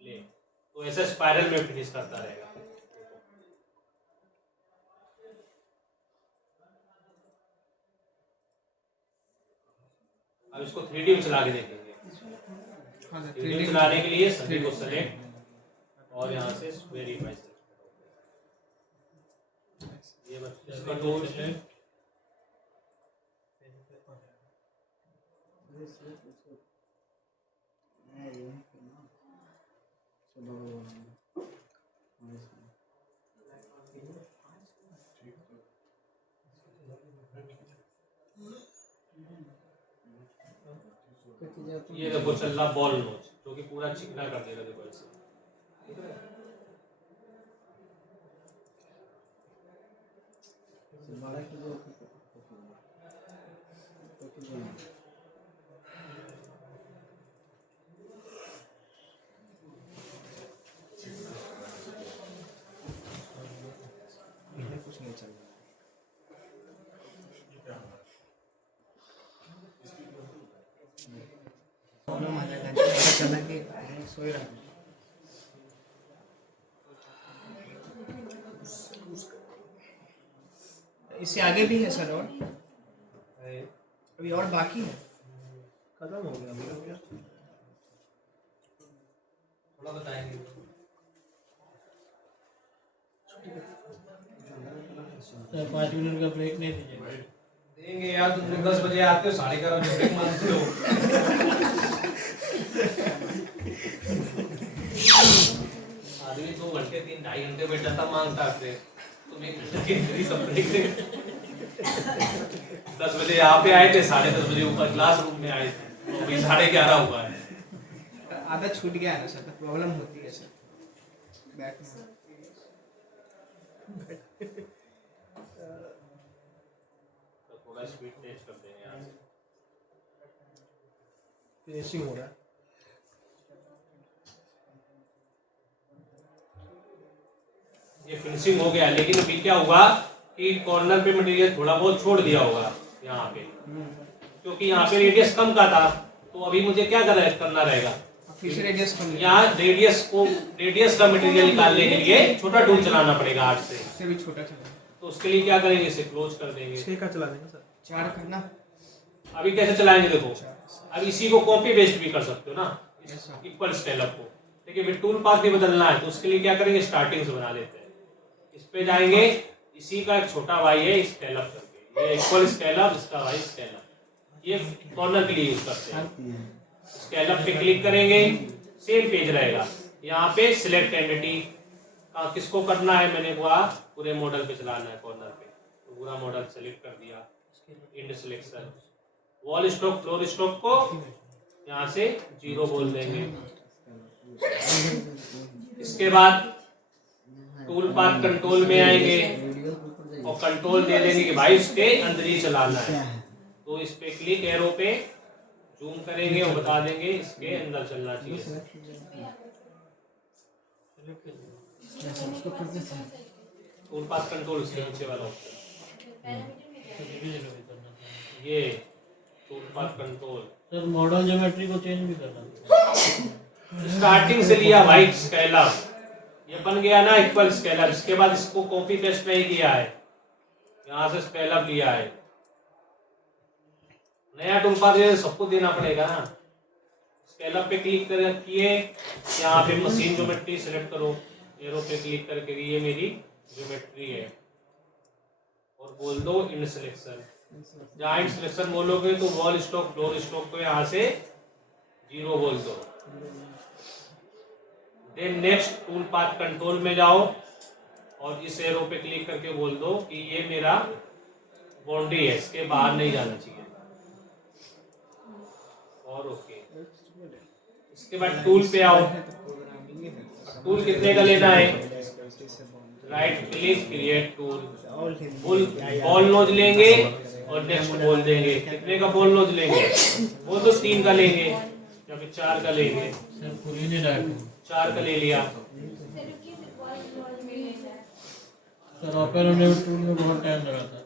ले तो ऐसा स्पाइरल में फिनिश करता रहेगा। अब इसको 3D में चला के देखेंगे। 3D में चलाने के लिए सभी को सेलेक्ट और यहाँ से वेरीफाई ये इसका टूल है। ये देखो चल रहा बॉल नोच, जो कि पूरा चिकना कर देगा। देखो ऐसे कुछ नहीं चल रहा। प्रॉब्लम आ जाएगा, पता चला कि सोए रहा। इससे आगे भी है सर, और अभी और बाकी है। खत्म हो गया मेरा। थोड़ा बताएंगे। सर 5 मिनट का ब्रेक नहीं दीजिए। देंगे यार, तुम 10 बजे आते हो, 11:30 बजे ब्रेक मांगते हो। आदमी 2 घंटे 3-2.5 घंटे बैठा था मांगता फिर तुम 1 घंटे सब ब्रेक दे। 10 बजे यहाँ पे आए थे, 10:30 बजे ऊपर क्लास रूम में आए थे, तो अभी 11:30 हुआ है। आदत छूट गया है ना सर, तो प्रॉब्लम होती है सर बैठने। थोड़ा स्पीड टेस्ट कर देंगे यहाँ से। फिनिशिंग हो रहा है। ये फिनिशिंग हो गया, लेकिन अभी क्या हुआ कि कॉर्नर पे मटेरियल थोड़ा बहुत छोड़ दिया होगा यहाँ पे, क्योंकि यहाँ पे रेडियस कम का था। तो अभी मुझे क्या करना रहेगा? फिर से रेडियस कम, यहाँ रेडियस का मटेरियल निकालने के लिए छोटा टूल चलाना पड़ेगा 8 से। इससे भी छोटा चला। तो उसके लिए क्या करेंगे? इसे क्लोज कर देंगे। 6 का चला देंगे सर। 4 करना। अभी कैसे चलाएंगे देखो, अब इसी को कॉपी पेस्ट भी कर सकते हो ना, Yes, sir. इक्वल स्केलअप को। लेकिन फिर टूल पाथ नहीं बदलना है, तो उसके लिए क्या करेंगे? स्टार्टिंग से बना देते हैं। इस पे जाएंगे, इसी का एक छोटा भाई है स्केलअप करके, ये इक्वल स्केलअप, इसका भाई स्केलअप। ये कॉर्नर के लिए यूज करते हैं। स्केलअप पे क्लिक करेंगे, सेम पेज रहेगा। यहाँ पे सिलेक्ट एंटिटी किसको करना है, मैंने कहा पूरे मॉडल पे चलाना है कॉर्नर। पूरा मॉडल सेलेक्ट कर दिया, end selection. Wall stroke floor stroke को यहाँ से 0 बोल देंगे। इसके बाद टूल पाथ कंट्रोल में आएंगे और कंट्रोल दे देंगे कि भाई उसके अंदर ही चलाना है, तो इस पे क्लिक एरो पे जूम करेंगे और बता देंगे इसके अंदर चलना चाहिए। टूल पाथ कंट्रोल इसके नीचे वाला ऑप्शन, ये tool path control. Sir model geometry को चेंज भी करना। स्टार्टिंग से लिया भाई स्केलर, ये बन गया ना इक्वल स्केलर, इसके बाद इसको कॉपी पेस्ट नहीं किया है, यहाँ से स्केलर लिया है। नया टूल पाथ सबको देना पड़ेगा ना। स्केलर पे क्लिक किए, यहाँ पे मशीन ज्योमेट्री सेलेक्ट करो, एरो पे क्लिक करके ये मेरी ज्योमेट्री है और बोल दो इंड सिलेक्शन। जहाँ इंड सिलेक्शन बोलोगे तो वॉल स्ट्रोक फ्लोर स्ट्रोक को यहाँ से 0 बोल दो। Then next tool path control में जाओ और इस एरो पे क्लिक करके बोल दो कि ये मेरा बाउंड्री है, इसके बाहर नहीं जाना चाहिए और ओके। इसके बाद टूल पे आओ, टूल कितने का लेना है, right click create tool, ball nose लेंगे और नेक्स्ट बोल देंगे कितने का बॉल नोज लेंगे, वो तो 3 का लेंगे या फिर 4 का लेंगे। सर फुल ही नहीं डाल 4 का ले लिया। सर ओपन होने में टूल में बहुत टाइम लगा था।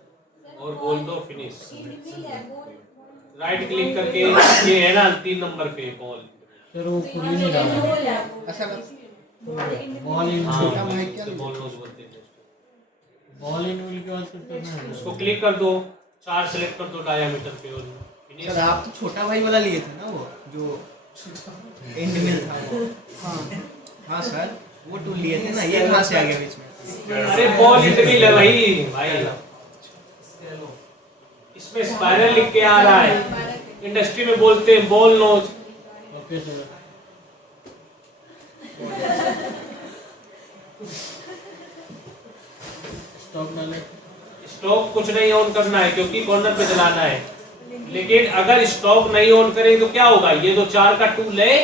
और बोल दो फिनिश, राइट क्लिक करके ये है ना 3 नंबर पे बॉल। सर वो फुल ही नहीं डाला। ऐसा बॉल इन बॉल नोज बोलते हैं। बॉल इन के बाद फिर करना है। उसको क्लिक कर दो, 4 सेलेक्ट कर दो डायमीटर पे और फिनिश। सर आप तो छोटा भाई वाला लिए थे ना, वो जो एंड में था वो। हाँ सर वो टूल लिए थे ना, ये कहाँ से आ गया बीच में? अरे बॉल इतनी है भाई, इसमें स्पाइरल लिख के आ रहा है, इंडस्ट्री में बोलते हैं ball nose. Okay sir. Stock डाले। स्टॉक कुछ नहीं ऑन करना है क्योंकि कॉर्नर पे चलाना है, लेकिन अगर स्टॉक नहीं ऑन करें तो क्या होगा, ये जो 4 का टूल है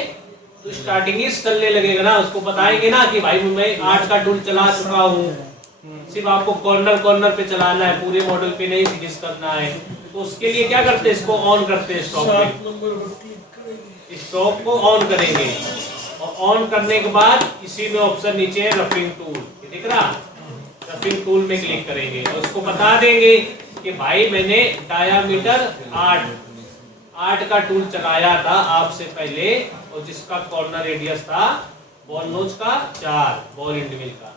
तो स्टार्टिंग ही चलने लगेगा ना। उसको बताएंगे ना कि भाई मैं 8 का टूल चला चुका हूँ, सिर्फ आपको कॉर्नर पे चलाना है, पूरे मॉडल पे नहीं फिनिश करना है। तो उसके लिए क्या करते हैं, इसको ऑन करते हैं, स्टॉक को ऑन करेंगे और ऑन करने के बाद इसी में ऑप्शन नीचे है रफिंग टूल, ये दिख रहा, रफिंग टूल में क्लिक करेंगे और उसको बता देंगे कि भाई मैंने डायामीटर 8 का टूल चलाया था आपसे पहले और जिसका कॉर्नर रेडियस था बॉल नोज का 4, बॉल एंड मिल का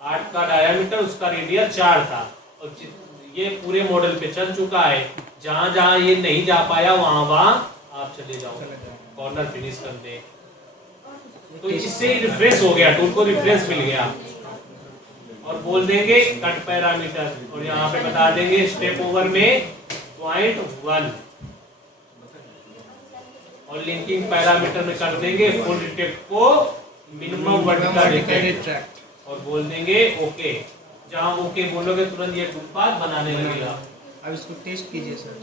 8 का डायामीटर, उसका रेडियस 4 था और ये पूरे मॉडल पे चल चुका है। जहां जहां ये नहीं जा पाया वहां आप चले जाओ, कॉर्नर फिनिश कर दे। तो इससे रिफ्रेश हो गया, टूल को रिफ्रेश मिल गया। और बोल देंगे कट पैरामीटर और यहाँ पे बता देंगे स्टेप ओवर में 0.1 और लिंकिंग पैरामीटर में कर देंगे फुल डिटेक्ट को मिनिमम वर्टिकल डिटेक्ट और बोल देंगे ओके। जहाँ ओके बोलोगे तुरंत ये टूल पाथ बनाने लगेगा। अब इसको टेस्ट कीजिए सर,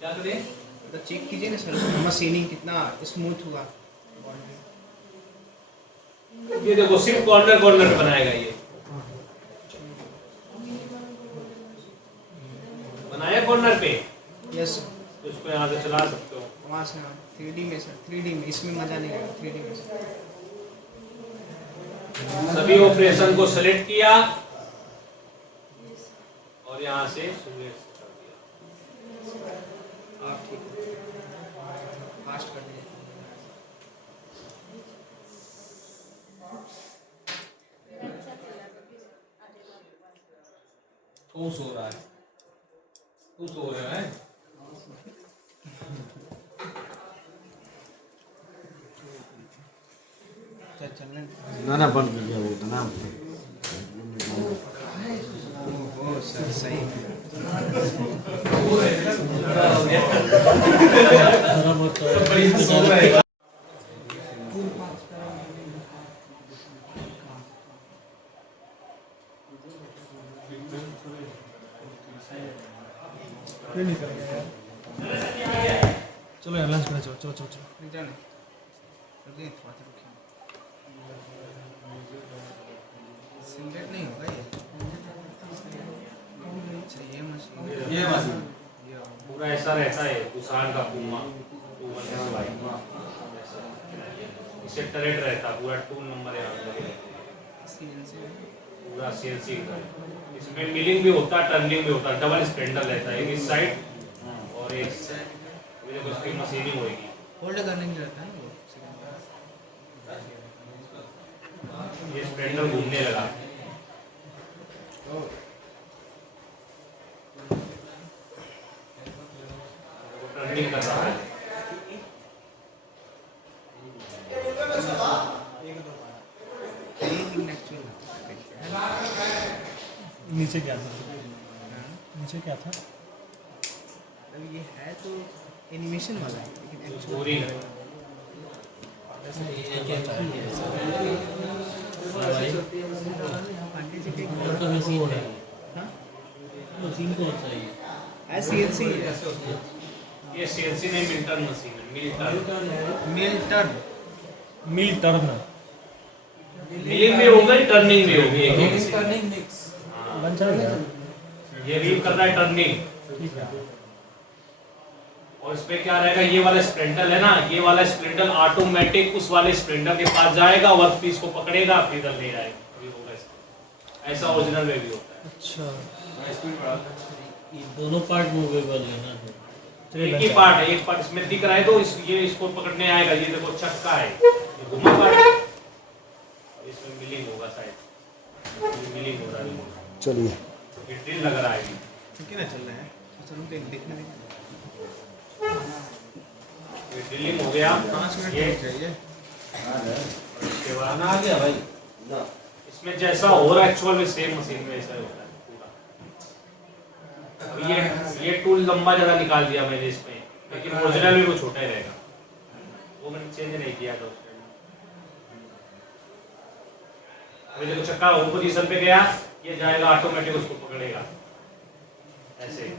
क्या करें, तो चेक कीजिए ना सर मशीनिंग कितना स्मूथ हुआ। ये देखो सिर्फ कॉर्नर पे बनाएगा, ये बनाया कॉर्नर पे। यस तो इसको यहाँ से चला सकते हो, वहाँ से 3D में सर, 3D में इसमें मजा नहीं आएगा, 3D में सर। सभी ऑपरेशन को सेलेक्ट किया और यहाँ से सिमुलेट कर दिया। आप ठीक है, फास्ट कर दीजिए। तू सो रहा है, तू सो रहा है। चलने ना बंद कर दिया वो तो ना। ओह सर सही है। चलो यार लंच करने चलो चलो चलो चलो नहीं जाने रुकिए थोड़ा सा रुकिए सिमरेट नहीं होगा ये अच्छा ये मशीन ये मशीन पूरा ऐसा रहता है बुसान का पूमा इसे टरेट रहता है, पूरा टूल नंबर यहाँ पे CNC पूरा सीएनसी का है। इसमें मिलिंग भी होता है, टर्निंग भी होता है, डबल स्पेंडल रहता है, एक इस साइड और एक अभी देखो इसकी मशीनिंग होगी। होल्ड करने के लिए रहता है ना वो ये स्पेंडल घूमने लगा, टर्निंग कर रहा है। नीचे क्या था नीचे क्या था अब ये है तो एनिमेशन वाला है लेकिन पूरी कौन सा मशीन है? मशीन कौन सा है? CNC ये सीएनसी नहीं, मिल्टन मशीन है, मिल्टन। मिल टर्न मिल टर्न मिलिंग भी हो गई, टर्निंग भी हो गई, एक एक से। लंच आ गया ये रील कर रहा है टर्निंग, ठीक है और इस पे क्या रहेगा, ये वाला स्प्रिंडल है ना, ये वाला स्प्रिंडल ऑटोमेटिक उस वाले स्प्रिंडल के पास जाएगा, वर्क पीस को पकड़ेगा, फिर इधर ले आएगा। अभी होगा इसका। ऐसा ओरिजिनल में भी होता है। अच्छा ये दोनों पार्ट मूवेबल है ना? एक ही पार्ट है, एक पार्ट इसमें दिख रहा है तो ये इसको पकड़ने आएगा। ये देखो चक्का है, ये घुमा पार्ट, इसमें मिलिंग होगा शायद, मिलिंग हो रहा है। चलिए ये ड्रिल लग रहा है, ठीक है ना चल रहा है अच्छा रुक देखने देंगे ये ड्रिलिंग हो गया। 5 मिनट ये चाहिए इसके बाद आ गया भाई इसमें जैसा हो रहा है एक्चुअल में सेम मशीन में ऐसा ही होता है पूरा। अब ये टूल लंबा ज़्यादा निकाल दिया मैंने इसमें, लेकिन ओरिजिनल में वो छोटा ही रहेगा, वो मैंने चेंज नहीं किया था उसमें। अभी देखो चक्का वो पोजीशन पे गया, ये जाएगा ऑटोमेटिक उसको पकड़ेगा, ऐसे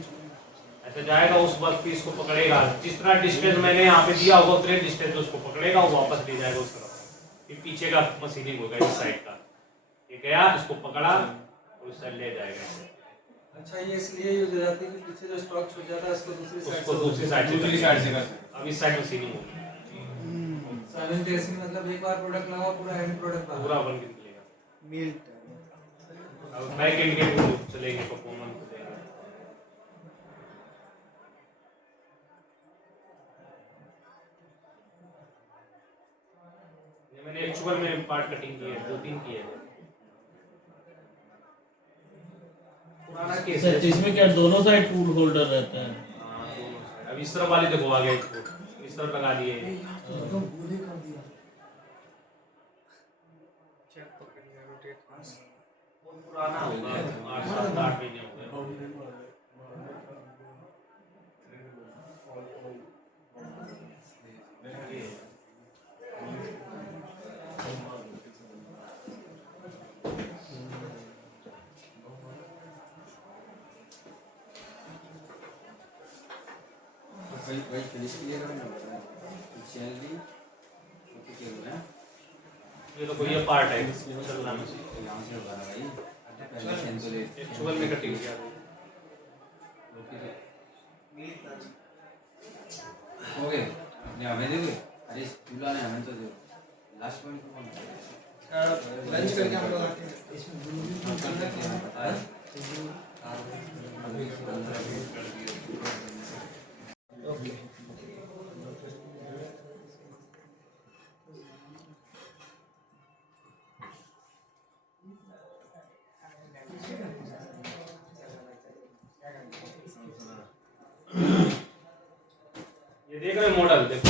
ऐसे जाएगा, उस वर्क पीस को पकड़ेगा, जितना डिस्टेंस मैंने यहाँ पे दिया होगा उतने डिस्टेंस उसको पकड़ेगा, वो वापस ले जाएगा उस तरफ। फिर पीछे का मशीनिंग होगा इस साइड का, ये गया इसको पकड़ा और उस साइड ले जाएगा। अच्छा ये इसलिए यूज हो जाती है कि पीछे जो स्टॉक छूट जाता है उसको दूसरी साइड उसको दूसरी साइड से दूसरी साइड से कर सकते अब इस साइड मशीनिंग होगी, साइमल्टेनियसली मतलब एक बार प्रोडक्ट लगाओ पूरा एंड प्रोडक्ट पूरा बन के निकलेगा। मिल टर्न अब बैक एंड के भी चलेंगे, परफॉर्मेंस देगा। ये मैंने एक्चुअल में पार्ट कटिंग की है, 2-3 की है। पुराना केस है। सर इसमें क्या दोनों साइड टूल होल्डर रहता है? हाँ, दोनों side। अब इस तरफ वाले देखो आगे इसको इस तरफ लगा दिए, बहुत पुराना होगा, 8 महीने हो गए। भाई फिनिश किया ना चैनल ओके क्या हो रहा है ये देखो ये पार्ट है चलना में यहाँ से होगा भाई पहले चैनल तो ले एक्चुअल में कटिंग किया हो गए अपने हमें दोगे अरे चूल्हा ने हमें तो दो लास्ट पॉइंट कौन लंच करके हम लोग आते हैं पता है ओके ये देख रहे मॉडल देखो,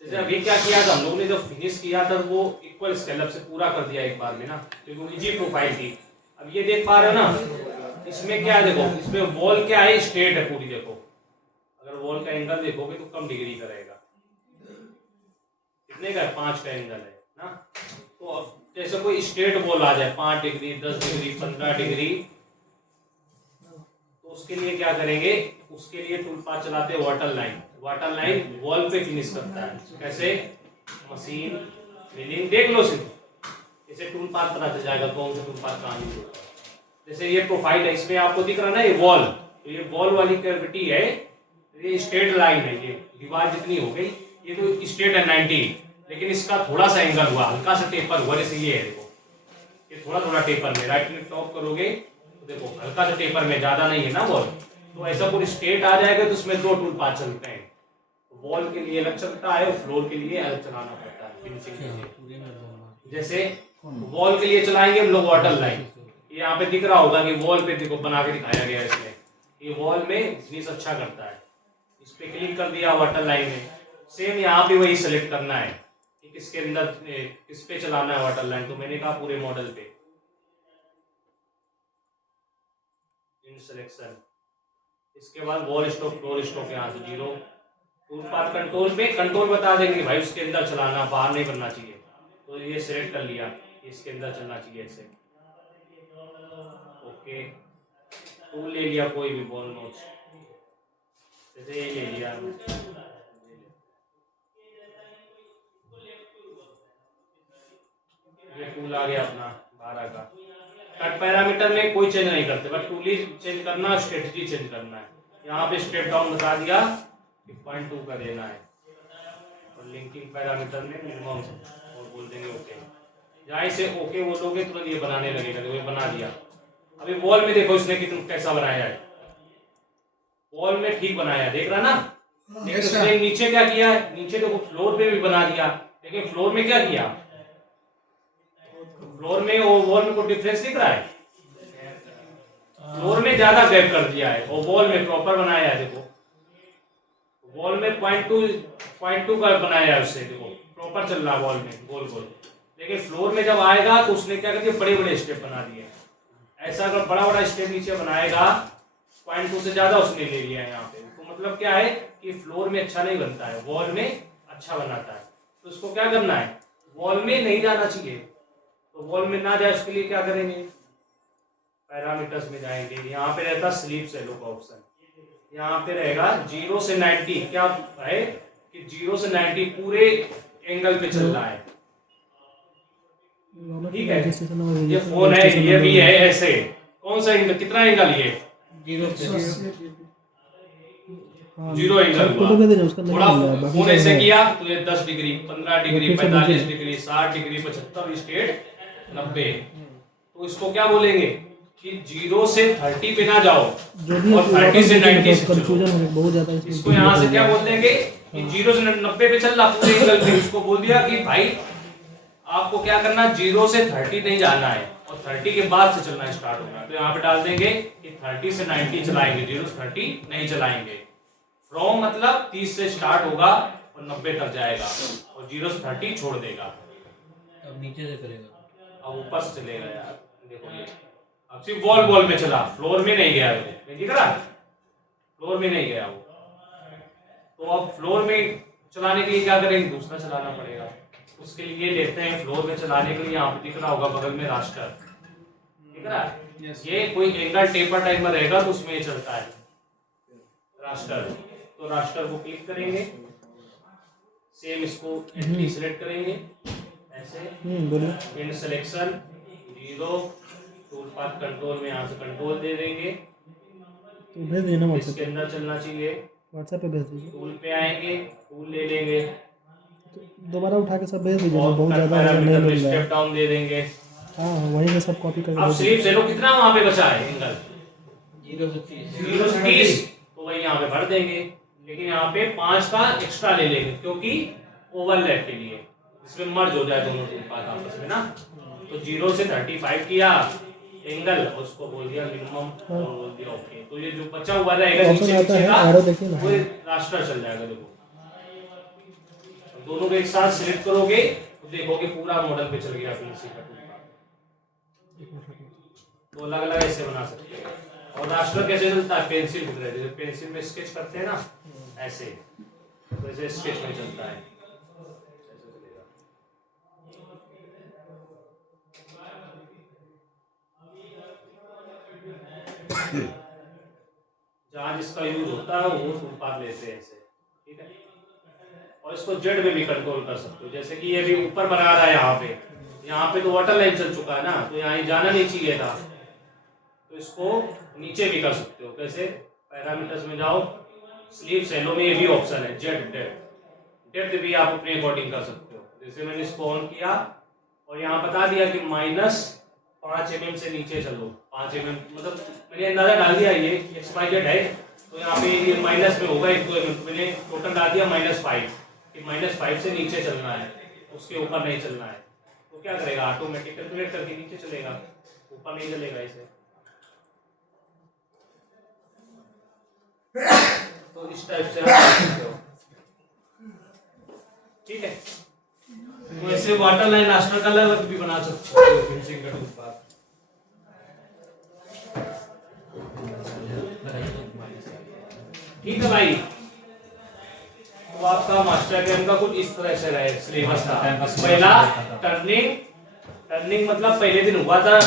जैसे अभी क्या किया था हम लोगों ने, जब फिनिश किया था वो इक्वल स्केलअप से पूरा कर दिया एक बार में ना, क्योंकि उनकी प्रोफाइल थी। अब ये देख पा रहे हो ना, इसमें क्या है देखो, इसमें वॉल क्या है, स्ट्रेट है पूरी। देखो अगर वॉल का एंगल देखोगे तो कम डिग्री का रहेगा, कितने का है, 5 का एंगल है ना। तो अब जैसे कोई स्ट्रेट वॉल आ जाए 5 डिग्री 10 डिग्री 15 डिग्री, तो उसके लिए क्या करेंगे, उसके लिए टूल पाथ चलाते हैं water line. Water line wall पे फिनिश करता है। कैसे? मशीन मिलिंग, देख लो सिर्फ, इसे टूल पाथ पता चल जाएगा कौन सा टूल पाथ कहाँ यूज होता है। जैसे ये प्रोफाइल है, इसमें आपको दिख रहा है ना ये वॉल, तो ये वॉल वाली कैविटी है, ये स्ट्रेट लाइन है, ये दीवार जितनी हो गई, ये तो स्ट्रेट है 90, लेकिन इसका थोड़ा सा एंगल हुआ, हल्का सा टेपर हुआ, जैसे ये है देखो, ये थोड़ा थोड़ा टेपर में, राइट क्लिक टॉप करोगे तो देखो हल्का सा टेपर में, ज्यादा नहीं है ना वॉल। तो ऐसा पूरी स्ट्रेट आ जाएगा तो उसमें दो टूल पाथ चलते हैं, वॉल के लिए अलग चलता है और फ्लोर के लिए अलग चलाना पड़ता है फिनिशिंग के लिए। जैसे वॉल के लिए चलाएंगे हम लोग वाटर लाइन, ये यहाँ पे दिख रहा होगा कि वॉल पे देखो बना के दिखाया गया है इसमें, ये वॉल में फिनिश अच्छा करता है। इस पे क्लिक कर दिया वाटर लाइन में, सेम यहाँ पे वही सेलेक्ट करना है कि किसके अंदर किस पे चलाना है वाटर लाइन। तो मैंने कहा पूरे मॉडल पे, इन सिलेक्शन, इसके बाद वॉल स्टॉक फ्लोर स्टॉक, यहाँ से 0। टूल पाथ कंट्रोल पे कंट्रोल बता देंगे भाई उसके अंदर चलाना, बाहर नहीं करना चाहिए। तो ये सिलेक्ट कर लिया, इसके अंदर चलना चाहिए ऐसे, ओके। टूल ले लिया कोई भी बॉल नोच, जैसे ये ले लिया, ये टूल आ गया अपना 12 का। कट पैरामीटर में कोई चेंज नहीं करते, बस टूल ही चेंज करना, स्ट्रेटजी चेंज करना है। यहाँ पे स्टेप डाउन बता दिया कि 0.2 का देना है, और लिंकिंग पैरामीटर में मिनिमम और बोल देंगे ओके। जहाँ से ओके बोलोगे तुरंत ये बनाने लगेगा, तो ये बना दिया। अभी वॉल में देखो इसने कितना कैसा बनाया है, वॉल में ठीक बनाया है, देख रहा ना। लेकिन उसने नीचे क्या किया है, नीचे देखो फ्लोर पे भी बना दिया, लेकिन फ्लोर में क्या किया, फ्लोर में और वॉल में कोई डिफरेंस दिख रहा है? फ्लोर में ज्यादा गैप कर दिया है और वॉल में प्रॉपर बनाया है। देखो वॉल में 0.2 का बनाया है उससे, देखो प्रॉपर चल रहा है वॉल में गोल गोल। लेकिन फ्लोर में जब आएगा तो उसने क्या कर दिया, बड़े बड़े स्टेप बना दिए। ऐसा अगर बड़ा बड़ा स्टेप नीचे बनाएगा, 0.2 से ज्यादा उसने ले लिया है यहाँ पे। तो मतलब क्या है कि फ्लोर में अच्छा नहीं बनता है, वॉल में अच्छा बनाता है। तो उसको क्या करना है, वॉल में नहीं जाना चाहिए। तो वॉल में ना जाए उसके लिए क्या करेंगे, पैरामीटर्स में जाएंगे, यहाँ पे रहता स्लीप सेलो का ऑप्शन, यहाँ पे रहेगा 0 से 90, क्या है कि 0 से 90 पूरे एंगल पे चल रहा है, ठीक है। ये फोन है, ये भी है ऐसे, कौन सा एंगल, कितना एंगल, ये 0 एंगल हुआ। थोड़ा फोन ऐसे किया तो ये 10 degree, 15 degree, 45 degree, 60 degree, 75, straight 90। तो इसको क्या बोलेंगे कि 0 से 30 पे ना जाओ और 30 से 90 से चलो। इसको यहाँ से क्या बोल देंगे कि 0 से 90 पे चल रहा पूरे एंगल पे। उसको बोल दिया कि भाई आपको क्या करना, 0 से 30 नहीं जाना है और 30 के बाद से चलना स्टार्ट होगा। तो यहाँ पे डाल देंगे कि 30 से 90 चलाएंगे, 0 से 30 नहीं चलाएंगे। फ्रॉम मतलब 30 से स्टार्ट होगा और 90 तक जाएगा और 0 से 30 छोड़ देगा। अब नीचे से करेगा, अब ऊपर से चलेगा यार, देखो ये अब सिर्फ वॉल में चला, फ्लोर में नहीं गया, वो दिख रहा, फ्लोर में नहीं गया वो। तो अब फ्लोर में चलाने के लिए क्या करेंगे, दूसरा चलाना पड़ेगा। उसके लिए लेते हैं फ्लोर में चलाने के लिए, यहाँ पे दिख रहा होगा बगल में रास्टर, दिख रहा है। ये कोई एंगल टेपर टाइप में रहेगा तो उसमें ये चलता है रास्टर। तो रास्टर को क्लिक करेंगे, सेम इसको एंट्री सिलेक्ट करेंगे ऐसे, in selection 0, tool path control में यहाँ से कंट्रोल दे देंगे, तो भेज देना व्हाट्सएप इसके अंदर चलना चाहिए। व्हाट्सएप पे भेज दीजिए, टूल पे आएंगे, टूल ले लेंगे, दोबारा उठा के सब भेज दीजिए, और बहुत ज़्यादा नहीं पैरामीटर मिल रहा है। स्टेप डाउन दे देंगे। हाँ वहीं से सब कॉपी करके अब भेज स्लीप सेलो कितना वहां पे बचा है एंगल, 0 से 30, 0 से 30, तो वही यहाँ पे भर देंगे। लेकिन यहाँ पे 5 का एक्स्ट्रा ले लेंगे क्योंकि ओवरलैप के लिए, इसमें मर्ज हो जाए दोनों टूल पाथ आपस में ना। तो 0 से 35 किया एंगल, उसको बोल दिया मिनिमम और बोल दिया ओके। तो ये जो बचा हुआ रहेगा ऑप्शन नीचे आता है, का, एरो देखिए ना, वो रास्टर चल जाएगा। देखो दोनों को एक साथ सिलेक्ट करोगे तो देखोगे पूरा मॉडल पे चल गया पीसी का टूल पाथ। तो अलग अलग ऐसे बना सकते हैं। और रास्टर कैसे चलता है, पेंसिल की तरह, जैसे पेंसिल में स्केच करते हैं ना ऐसे, तो ऐसे स्केच में चलता है, ऐसे चलेगा। जहाँ जिसका यूज होता है वो टूल पाथ लेते हैं ऐसे, ठीक है। और इसको जेड में भी कंट्रोल कर सकते हो, जैसे कि ये भी ऊपर बना रहा है यहाँ पे तो वाटर लाइन चल चुका है ना, तो यहाँ जाना नहीं चाहिए था, तो इसको नीचे भी कर सकते हो। कैसे? पैरामीटर्स में जाओ, स्लीप सेलो में ये भी ऑप्शन है जेड डेप्थ भी आप अपने अकॉर्डिंग कर सकते हो। जैसे मैंने इसको ऑन किया और यहाँ बता दिया कि -5 mm से नीचे चलो, 5 mm मतलब मैंने अंदाजा डाल दिया ये XYZ है, तो यहाँ पे ये माइनस में होगा 1-2 mm, मैंने टोटल डाल दिया -5 कि -5 से नीचे चलना है, उसके ऊपर नहीं चलना है। तो क्या करेगा? ऑटोमेटिक कैलकुलेट करके नीचे चलेगा, ऊपर नहीं चलेगा इसे। तो इस टाइप से आप कर सकते हो, ठीक है। तो ऐसे वाटर लाइन आस्टर कलर भी बना सकते हो फिनिशिंग का टूल पाथ। ठीक है भाई, तो आपका मास्टर गेम का कुछ इस तरह से रहे सिलेबस था। पहला टर्निंग मतलब पहले दिन हुआ था,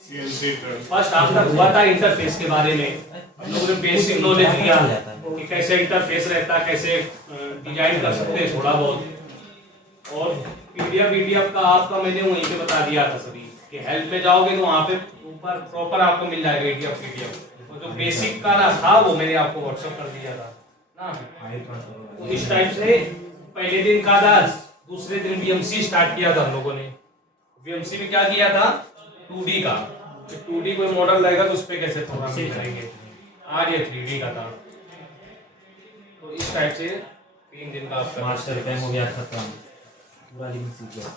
फर्स्ट हाफ तक हुआ था इंटरफेस के बारे में, हम लोगों ने बेसिक नॉलेज लिया कि कैसे इंटरफेस रहता है, कैसे डिजाइन कर सकते हैं थोड़ा बहुत। और पीडीएफ का आपका मैंने वहीं पे बता दिया था सभी कि हेल्प में जाओगे तो वहाँ पे ऊपर प्रॉपर आपको मिल जाएगा पीडीएफ। और जो बेसिक का ना था वो मैंने आपको व्हाट्सएप कर दिया था ना। तो इस टाइप से पहले दिन का था, दूसरे दिन वीएमसी स्टार्ट किया था हम लोगों ने। वीएमसी में क्या किया था? 2D का, 2D कोई मॉडल रहेगा तो उस पर कैसे प्रोग्रामिंग करेंगे। आज ये 3D का था। तो इस टाइप से 3 दिन का मास्टर टाइम हो गया खत्म, पूरा लिंक सीख गया।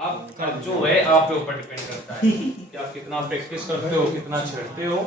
अब जो है आप पे ऊपर डिपेंड करता है कि आप कितना प्रैक्टिस करते हो, कितना छेड़ते हो।